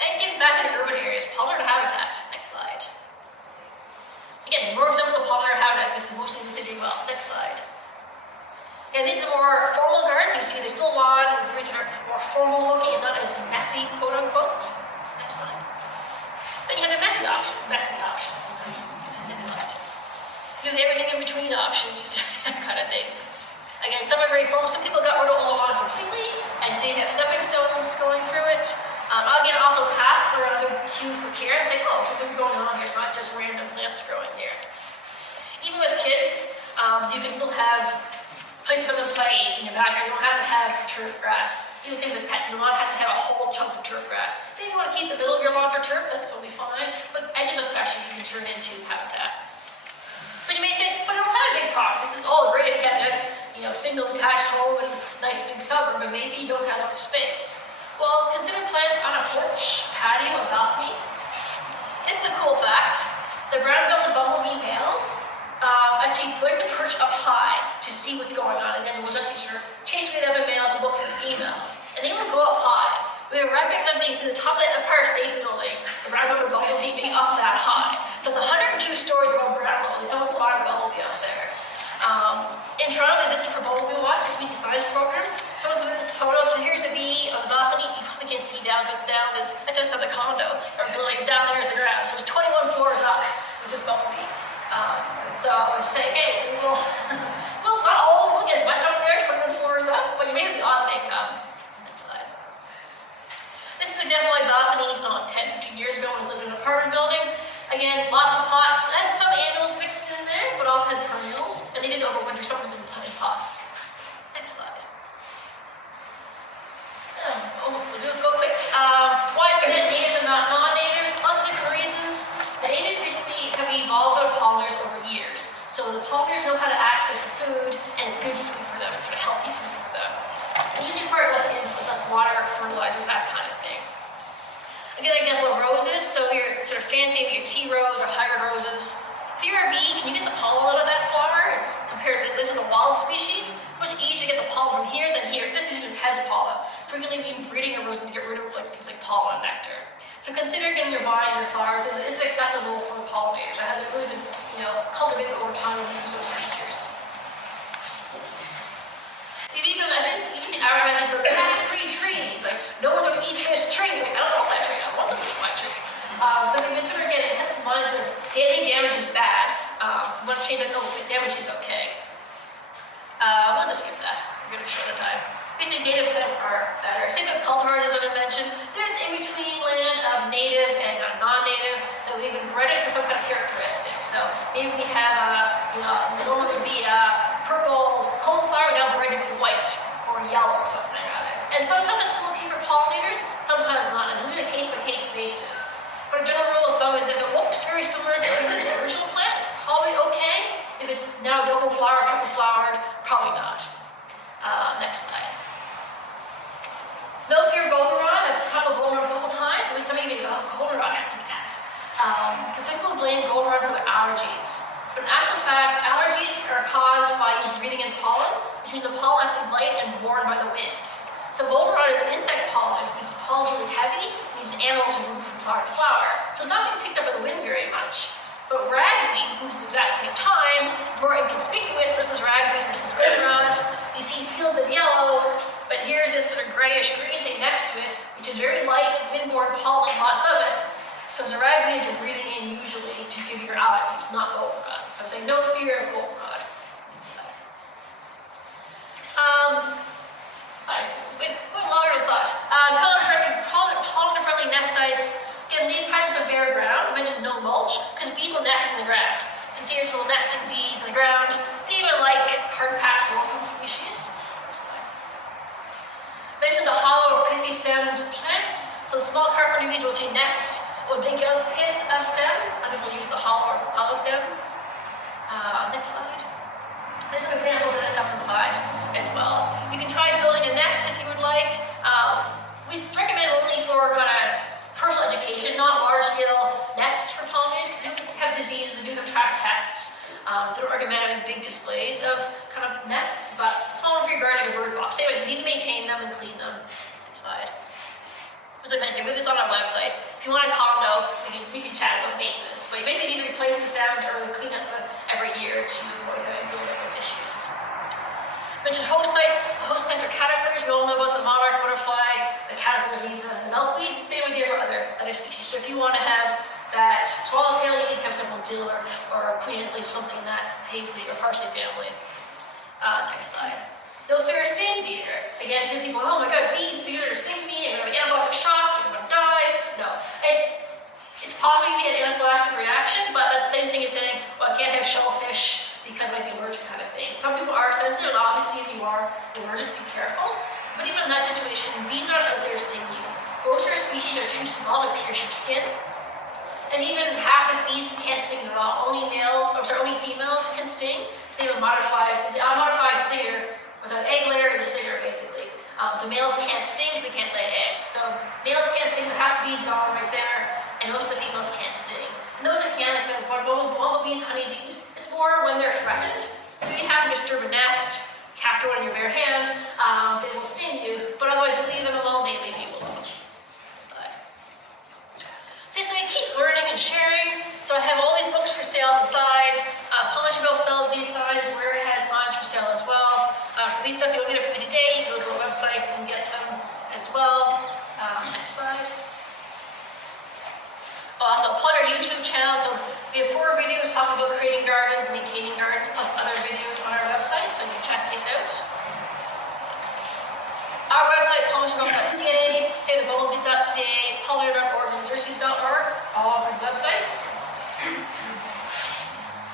And getting back into urban areas, pollinator habitat. Next slide. Again, more examples of pollinator habitat. This is mostly in the city well. Next slide. And these are more formal gardens. You see there's still lawn, it's very sort of more formal looking. It's not as messy, quote unquote. Next slide. Then you have the messy options. Next slide. You have everything in between options, kind of thing. Again, some are very formal. Some people got rid of all the lawn completely, and they have stepping stones going through it. Again, also paths are another cue for care and say, oh, something's going on here. It's not just random plants growing here. Even with kids, you can still have places for them to play in your backyard. You don't have to have turf grass. Even things like pet, you don't have to have a whole chunk of turf grass. If you want to keep the middle of your lawn for turf, that's totally fine. But edges especially, you can turn into habitat. But you may say, but I don't have a big property. This is all great if you have this, single detached home and nice big suburb, but maybe you don't have enough space. Well, consider plants on a porch, patio, or balcony. This is a cool fact. The brown-billed bumblebee males actually like to perch up high to see what's going on, and then we'll actually sort of chase away the other males and look for the females. And they will go up high. We have a record of them being seen at the top of the Empire State Building, the brown-billed bumblebee being up that high. So it's 102 stories above ground level. Someone spotted a bumblebee up there. In Toronto, this is for Bumblebee Watch, the community science program. Someone submitted this photo. So here's a bee on the balcony. You probably can't see down, but down is just on the condo or building. Down there is the ground. So it was 21 floors up. It was this bumblebee. So I was saying, hey, well, it's not all of them get much up there, 21 floors up, but you may have the odd thing come. Next slide. This is an example of my balcony 10, 15 years ago when I was living in an apartment building. Again, lots of pots. I had some annuals mixed in there, but also had perennials, and they didn't overwinter. Some of them in pots. Next slide. We'll go quick. Why plant natives and not non-natives? Lots of different reasons. The natives recently have evolved out of pollinators over years. So the pollinators know how to access the food, and it's good food for them. It's sort of healthy food for them. It usually requires less inputs, less water, fertilizers, that kind of thing. A good example of roses. So you're sort of fancy your tea rose or hybrid roses. If you're a bee, can you get the pollen out of that flower? It's compared to this is a wild species. It's much easier to get the pollen from here than here. This even has pollen. Frequently, we've been breeding a rose to get rid of things like pollen and nectar. So consider getting your buying your flowers. Is it accessible for pollinators? Or has it really been, cultivated over time with those features? You've even seen advertising for pest free trees. Like, no one's going to eat this tree. Like, I don't want that tree. I want to eat my tree. So we consider, again, it has lines that any damage is bad. We want to change that. No, damage is okay. We'll just skip that. We're going to show the time. Basically, native plants are better. Same with cultivars, as I mentioned. There's in-between land of native and non-native that we've been bred it for some kind of characteristic. So maybe we have normally would be a purple coneflower now bred to be white or yellow or something or other. And sometimes that's still okay for pollinators, sometimes not. It's really a case-by-case basis. But a general rule of thumb is if it looks very similar to the original plant, it's probably okay. If it's now double flowered, triple flowered, probably not. Next slide. No fear of goldenrod. I've talked about goldenrod a couple times. I mean, some of you may go, oh, goldenrod, I have to do that. Because some people blame goldenrod for their allergies. But in actual fact, allergies are caused by you breathing in pollen, which means the pollen has to be light and borne by the wind. So goldenrod is insect pollen, which means pollen is really heavy, it needs an animal to move from flower to flower. So it's not being picked up by the wind very much. But ragweed moves at the exact same time, is more inconspicuous. This is ragweed versus goldenrod. You see fields of yellow, but here's this sort of grayish green thing next to it, which is very light, windborne pollen, lots of it. So it's a ragweed you're breathing in usually to give your allergies, not goldenrod. So I'm saying no fear of goldenrod. Sorry, went longer than thought. Pollinator-friendly nest sites. Again, leave patches of bare ground. I mentioned no mulch, because bees will nest in the ground. So you see here's little nesting bees in the ground. They even like hard-packed Wilson species. Mentioned the hollow or pithy stemmed plants. So small carpenter bees will actually nest, will dig out the pith of stems. Others will use the hollow stems. Next slide. There's some examples of this stuff inside as well. You can try building a nest if you would like. We recommend only for kind of personal education, not large-scale nests for pollinators, because they do have diseases, they do have track pests. So don't recommend having big displays of kind of nests, but small enough for your garden, like a bird box. Anyway, you need to maintain them and clean them. Next slide. As I mentioned, we have this on our website. If you want a condo, we can chat about maintenance. But you basically need to replace the stems or clean up every year to avoid having build-up issues. I mentioned host sites. Host plants are caterpillars. We all know about the monarch butterfly. The caterpillars eat the milkweed. Same idea for other species. So if you want to have that swallowtail, you need to have some dill or queen anne's lace, something in that paisley or parsley family. Next slide. No fear of stings either. Again, a few people, oh my god, bees are gonna sting me, I'm gonna get anaphylactic shock, I'm gonna die. No. It's possible you get an anaphylactic reaction, but that's the same thing as saying, well, I can't have shellfish because I might be allergic kind of thing. Some people are sensitive, and obviously if you are allergic, be careful. But even in that situation, bees aren't out there to sting you. Most of our species are too small to pierce your skin. And even half of bees can't sting at all. Only females can sting. So they have a modified stinger. So an egg layer is a stinger, basically. So males can't sting because they can't lay eggs. So males can't sting, so half the bees are all right there, and most of the females can't sting. And those that can, like the bumblebees, honeybees, it's more when they're threatened. So you have to disturb a nest, capture one in your bare hand, they will sting you, but otherwise you leave them alone, they leave you alone. So you keep learning and sharing. So I have all these books for sale on the side. Pollinator Guelph sells these signs, where it has signs for sale as well. For these stuff, you don't get it from me today. You can go to our website and get them as well. Next slide. Also, plug our YouTube channel. So we have 4 videos talking about creating gardens and maintaining gardens, plus other videos on our website, so you can check it out. Our website, pollinatorguelph.ca, savethebumblebees.ca, pollinator.org, and xerces.org, all good websites.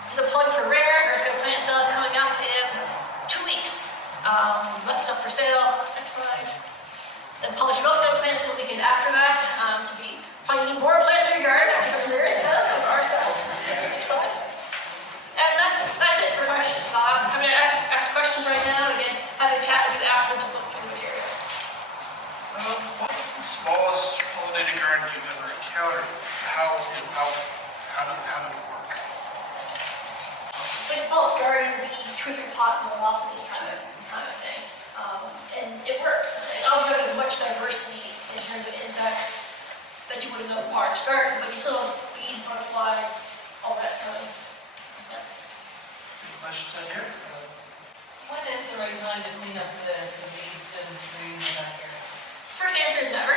There's a plug for Rare. There's going to plant sale coming up in 2 weeks. Lots of stuff for sale. Next slide. Then Pollinator Guelph sale plants the weekend after that. So if you find you need more plants for your garden after coming to their sale, come to our sale. Next slide. And that's it for questions. I'm going to ask questions right now, and again, have a chat with you afterwards and go through the materials. What is the smallest pollinator garden you've ever encountered? How did it work? Like the smallest garden would be 2 or 3 pots in a balcony kind of thing. And it works. It obviously has much diversity in terms of insects that you would have known in a large garden, but you still have bees, butterflies, all that stuff. Any questions out here? When is the right time to clean up the leaves and trees back here? First answer is never.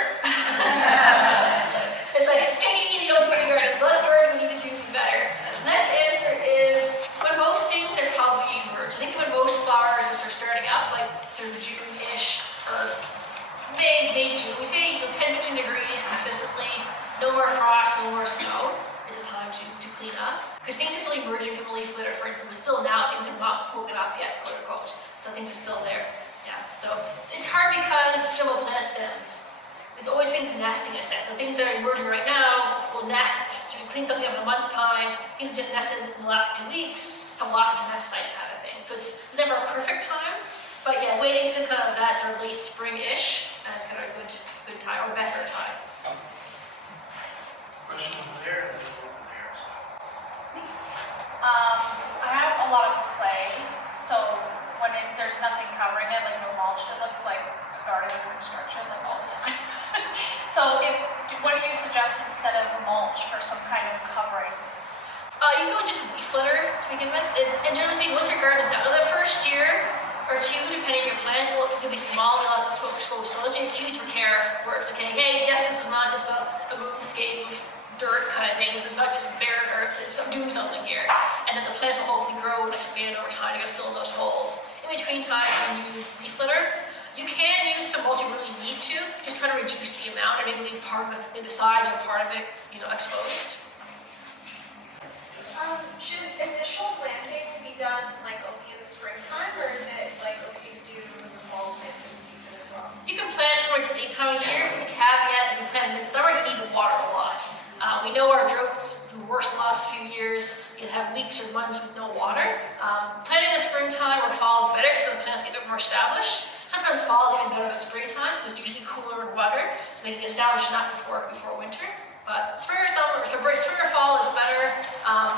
It's like, take it easy, don't do your garden. Less work than you need to do better. Next answer is when most things are probably emerge. I think when most flowers are starting up, like sort of June-ish or May, June. We say 10, 15 degrees consistently, no more frost, no more snow is a time to clean up. Because things are still emerging from the leaf litter, for instance, and still now things have not woken up yet, quote unquote. So things are still there. Yeah. So it's hard because some of plant stems. There's always things nesting in a sense. So things that are emerging right now will nest. So you clean something up in a month's time. Things that just nested in the last 2 weeks have lost their nest site kind of thing. So it's never a perfect time. But yeah, waiting to kind of that sort of late spring-ish, is kind of a good time, or better time. Question over there and then over there. I have a lot of clay, so when there's nothing covering it, like no mulch, it looks like a garden under construction, like all the time. So what do you suggest instead of mulch for some kind of covering? You can go with just leaf litter to begin with. And generally speaking, once your garden is done, the first year or 2, depending on your plants, it could be small and lots of exposed soil. And cues for care works. Okay, hey, yes, this is not just a moonscape of dirt kind of thing. This is not just barren earth. It's doing something here. And then the plants will hopefully grow and expand over time to fill those holes. In between time, you can use leaf litter. You can use some mulch if you really need to. Just try to reduce the amount, or maybe leave part of it in the sides or part of it, exposed. Should initial planting be done like only in the springtime, or is it like okay to do in the fall planting season as well? You can plant pretty much any time of year. The caveat that you plant in midsummer, you need to water a lot. We know our droughts the worst the last few years. You'll have weeks or months with no water. Planting in the springtime or fall is better because the plants get a bit more established. Sometimes fall is even better than springtime because it's usually cooler and wetter, so they can get established enough before winter. But spring or summer, spring or fall is better,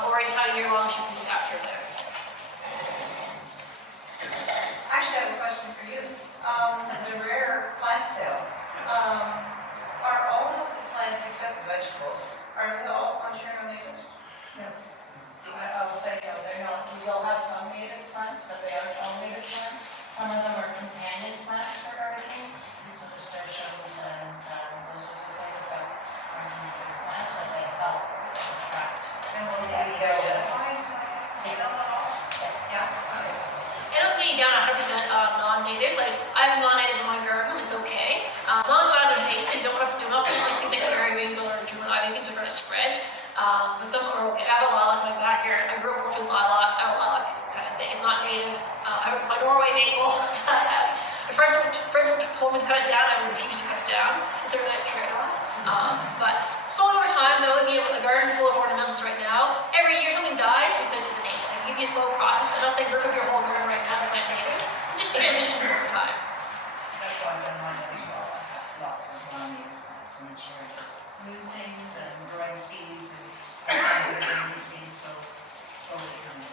or any time of year long you can look after your plants. I actually have a question for you. The rare plant sale, are all of the plants except the vegetables, are they all Ontario natives? I will say no, they're not. We will have some native plants, but they aren't all native plants. Some of them are companion plants for gardening, so the snowshoes and those sorts of things that aren't native plants, but they help attract. And will they be identified? Yeah. I don't put you down 100% non-natives. Like, I have non-natives in my garden, it's okay. As long as it's not invasive, do not put like things like periwinkle or Juvenile, things are going to spread. But some are okay. I have a lilac in my backyard. I grew up with lilac. I have a lilac kind of thing. It's not native. I have my Norway maple that I have. My friends told me to cut it down. I would refuse to cut it down. It's sort of that trade-off. But slowly over time, though, a garden full of ornamentals right now, every year something dies, you replace it with a native. I give you a slow process. I'm not saying rip up your whole garden right now to plant natives. Just transition over time. That's why I've done mine as well. lots of pollinator plants and make sure I just move things and growing seeds and things that are going to be seeds, so it's slowly coming.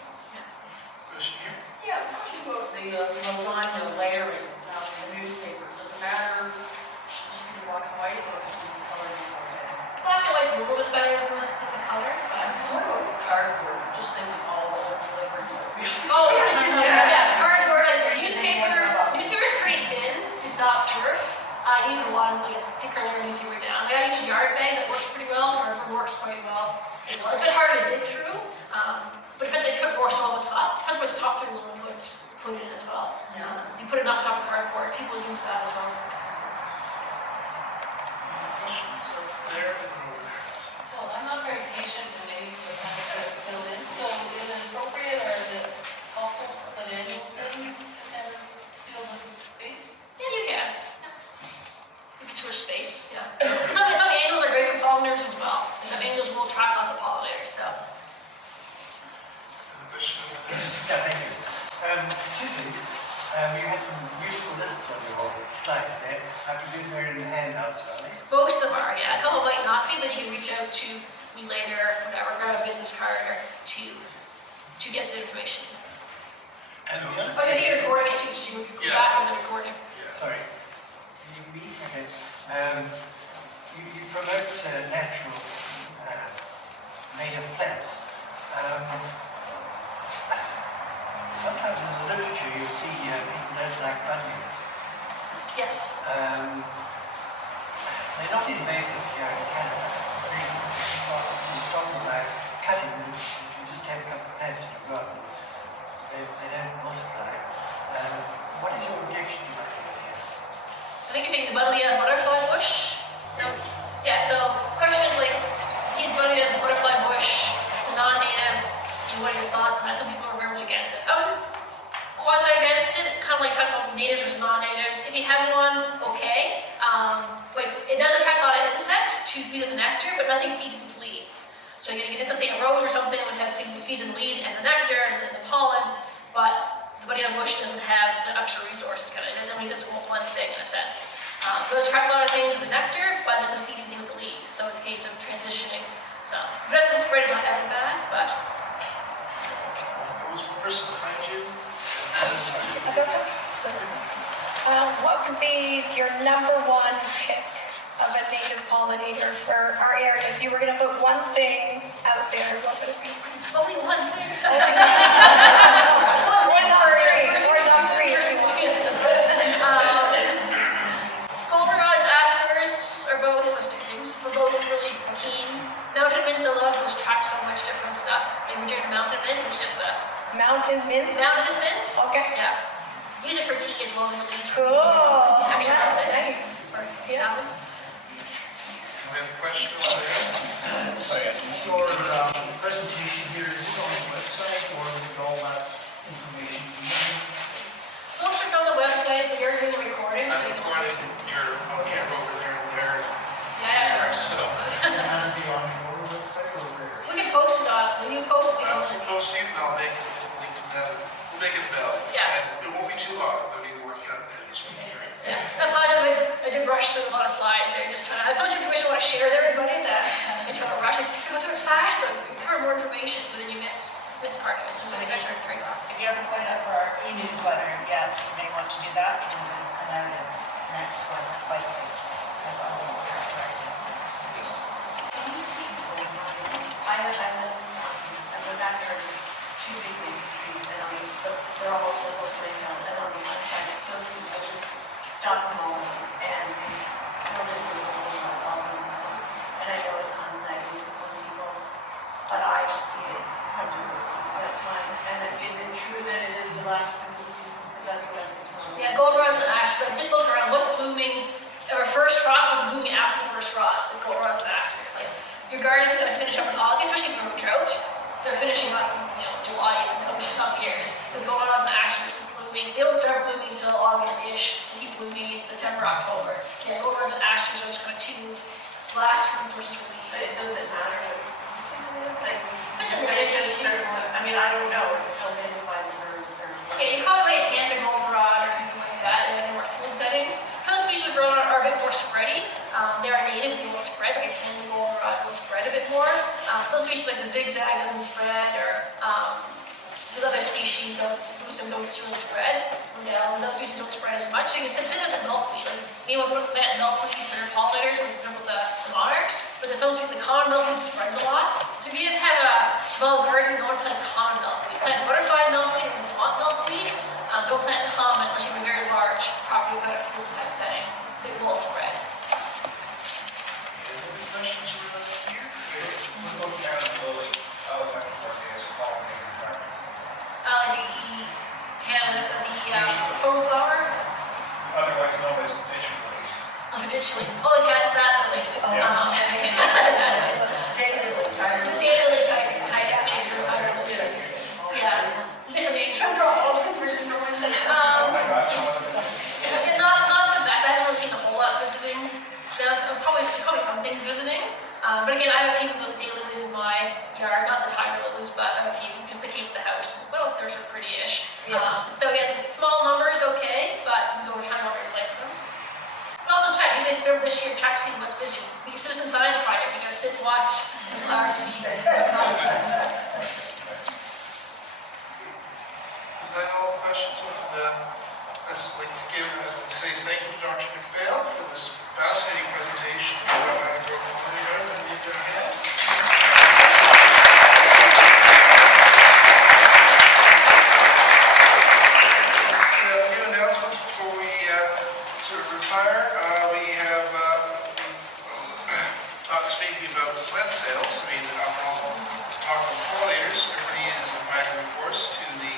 Question here? Yeah, question about the lasagna layering in the newspaper. Does it matter just be black and white or can it be colored in okay? Black and white's a little bit better than the color, but. What about cardboard? I'm just thinking all the deliveries are Oh, yeah, cardboard, like newspaper's pretty thin to stop turf. I use a lot of like a thicker layer of newspaper down. I use yard bags, that works pretty well, cardboard works quite well as well. It's a bit harder to dig through, but it depends if you put more salt on top. Depends what top you're willing to put in as well. If you put enough top of cardboard, people use that as well. Questions up there and over there? So I'm not very patient and maybe the plants that are filled in, so is it appropriate or is it helpful to put annuals in and fill the space? Yeah, you can. If it's for space, yeah. Some annuals are great for pollinators as well. And some annuals will attract lots of pollinators, so. Question over there? Yeah, thank you. Two things. You had some useful lists on your slides there. I presume they're in the handouts, are they? Most of them are, yeah. A couple might not be, but you can reach out to me later, whatever, grab a business card or to get the information. And the Oh, other- yeah, you're recording it too, so you would go Yeah. back on the recording. Yeah. Sorry. Okay. You promote natural native plants. Sometimes in the literature you see people don't like buddings. Yes. They're not invasive here in Canada. You stop them by cutting them. If you just have a couple of plants in your garden, they don't multiply. What is your objection to that? I think you're saying the Buddleia butterfly bush. No? Yeah, so question is like, he's Buddleia butterfly bush, it's a non-native, what are your thoughts on that? Some people are very much against it. Quasi against it, kind of like talking about natives versus non-natives. If you have one, okay. Like, it does attract a lot of insects to feed on the nectar, but nothing feeds in its leaves. So you're gonna get, let's say, a rose or something would have things that feeds in the leaves and the nectar and the pollen, but the Buddleia bush doesn't have the extra resources, kind of. It only does one thing in a sense. So it's attract a lot of things with the nectar, but it doesn't feed anything with the leaves. So it's a case of transitioning. So if it doesn't spread, it's not as bad, but. Was the person behind you? What would be your number one pick of a native pollinator for our area? If you were going to put one thing out there, what would it be? Only one thing. Or top three if you want. Goldenrods, asters are both, those two things, we're both really keen. Mountain mints, I love, those attract so much different stuff. Maybe we're doing mountain mint, it's just a Mountain mint? mountain mint. Okay. Yeah. Use it for tea as well, the leaves for Cool. tea as well. Actually, Wow, this nice. for Yeah. salads. We have a question over there? Your presentation here, is it on the website or is all that information? Most of it's on the website, but you're doing the recording, so I'm you can. recording your camera over there and there. Yeah. So, Can it be on your website or where? We can post it on, when you post it, we we'll can. post it and I'll make a link to that. We'll make it available. Yeah. And it won't be too long. We'll be working on it this week. Yeah, I apologize, I did rush through a lot of slides there, just trying to have so much information I want to share with everybody that I trying to rush. Like, you go through it faster, you cover more information, but then you miss part of it. So I guys are very well. If you haven't signed up for our e-newsletter yet, you may want to do that because it will come out in the next one, likely. That's all we'll have to write down. Yes. Can you speak to the leaves? I went after two big baby trees and they're all simple spring down and on the one side it's so steep, I just stopped them all and nobody was holding my problems. And I know it's unsightly to some people, but I just see it hundreds of times at times. And is it true that it is the last couple of seasons? Because that's what I've been told. Yeah, goldenrods and asters. Like, just look around, what's blooming, or first frost, what's blooming after the first frost, the goldenrods and asters. Like, your garden's gonna finish up in August, especially if you're in drought. They're finishing up in, July in some years. The goldenrods and asters are blooming. They don't start blooming until August-ish. They keep blooming in September, October. So yeah, goldenrods and asters are just kind of two last resources for But leaves. it doesn't matter what season it is, like, It's in the I should season. certain ones, I mean, I don't know if they'll identify the birds or anything. Okay, you probably like a panda goldenrod or something like that in more food settings. Some species are grown are a bit more more spready. They are native, they will spread, like a candy will spread a bit more. Some species like the zigzag doesn't spread, or with other species, those don't really spread. Some species don't spread as much. So you can substitute with the milkweed. Like, you want to plant milkweed for your pollinators, for example, the monarchs, but some species, the common milkweed spreads a lot. So if you have a small garden, don't plant common milkweed. Plant butterfly milkweed and swamp milkweed. Don't plant common unless you have a very large property kind of fruit type setting. So it will spread. Any other questions around here? What kind of lily, like as pollinator gardens? Like the Canada, the foam flower. I'd like to know what is the ditch lilies. Additionally, that lily. The daily type nature. Yeah, different nature. Not the best. I haven't really seen a whole lot visiting. So probably some things visiting. But again, I have a few daylilies in my yard, not the tiger lilies, but I have a few just to keep the house. So they're sort of pretty-ish. So again, small numbers, okay, but we're trying not to replace them. But also check, maybe experiment this year, check to see what's busy. The citizen science project, you gotta sit and watch the flowers, see what comes. Is that all the questions? I'd like to say thank you to Dr. MacPhail for this fascinating presentation about how to grow pollinator garden and leave it ahead. Just a few announcements before we sort of retire. We have not speaking about plant sales. I mean, after all, talking about pollinators, everybody is invited, of course, to the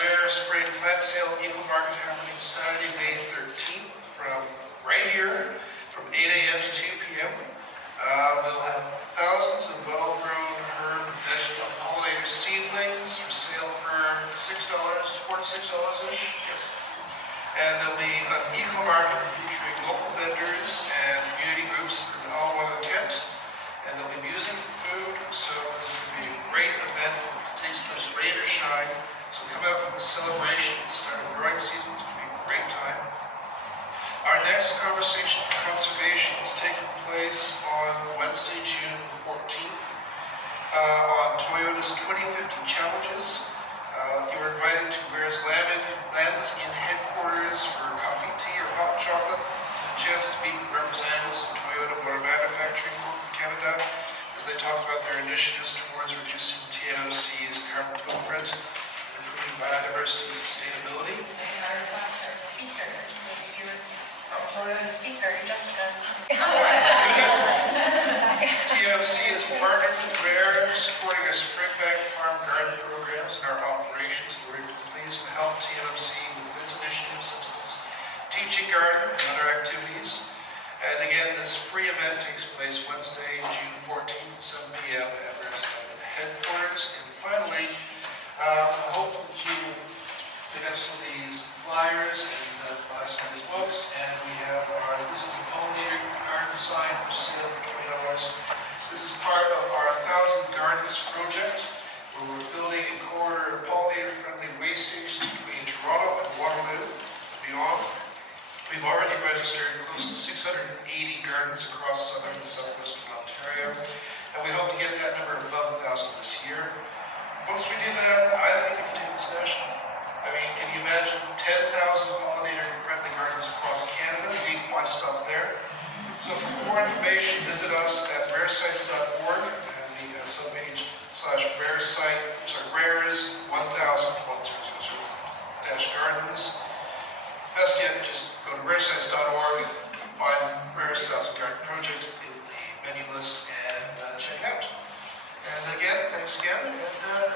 Rare Spring Plant Sale Eagle Market happening Saturday, May 13th, from right here, from 8 a.m. to 2 p.m. We'll have thousands of well-grown herb and vegetable pollinator seedlings for sale for $6, $46-ish, yes. And there'll be an eco market featuring local vendors and community groups that all want to attend. And there'll be music and food, so this is going to be a great event. It takes place rain or shine. So come out for the celebration, start of growing season, it's going to be a great time. Our next conversation for conservation is taking place on Wednesday, June 14th, on Toyota's 2050 Challenges. You're invited to Ware's Lands in headquarters for coffee, tea, or hot chocolate, and a chance to meet representatives of Toyota Motor Manufacturing Canada as they talk about their initiatives towards reducing TNOC's carbon footprint, improving biodiversity and sustainability. Our speaker this year, Toyota speaker, Jessica. TNOC is partnered with Rare, supporting our Springback Farm Garden programs and our operations. We're pleased to help TNOC with its initiatives such as teaching garden and other activities. And again, this free event takes place Wednesday, June 14th, 7 p.m. at Rare's headquarters. And finally, I hope that you pick up some of these flyers and buy some of these books. And we have our This is the Pollinator Garden sign for sale for $20. This is part of our 1,000 Gardens project, where we're building a corridor of pollinator-friendly way stations between Toronto and Waterloo and beyond. We've already registered close to 680 gardens across southern and southwestern Ontario, and we hope to get that number above 1,000 this year. Once we do that, I think we can take this national. I mean, can you imagine 10,000 pollinator-friendly gardens across Canada? Why stop there? So for more information, visit us at raresites.org and the subpage /rares1000-gardens. Best yet, just go to raresites.org and find Rare's 1,000 Garden Project in the menu list and check it out. And again, thanks again, and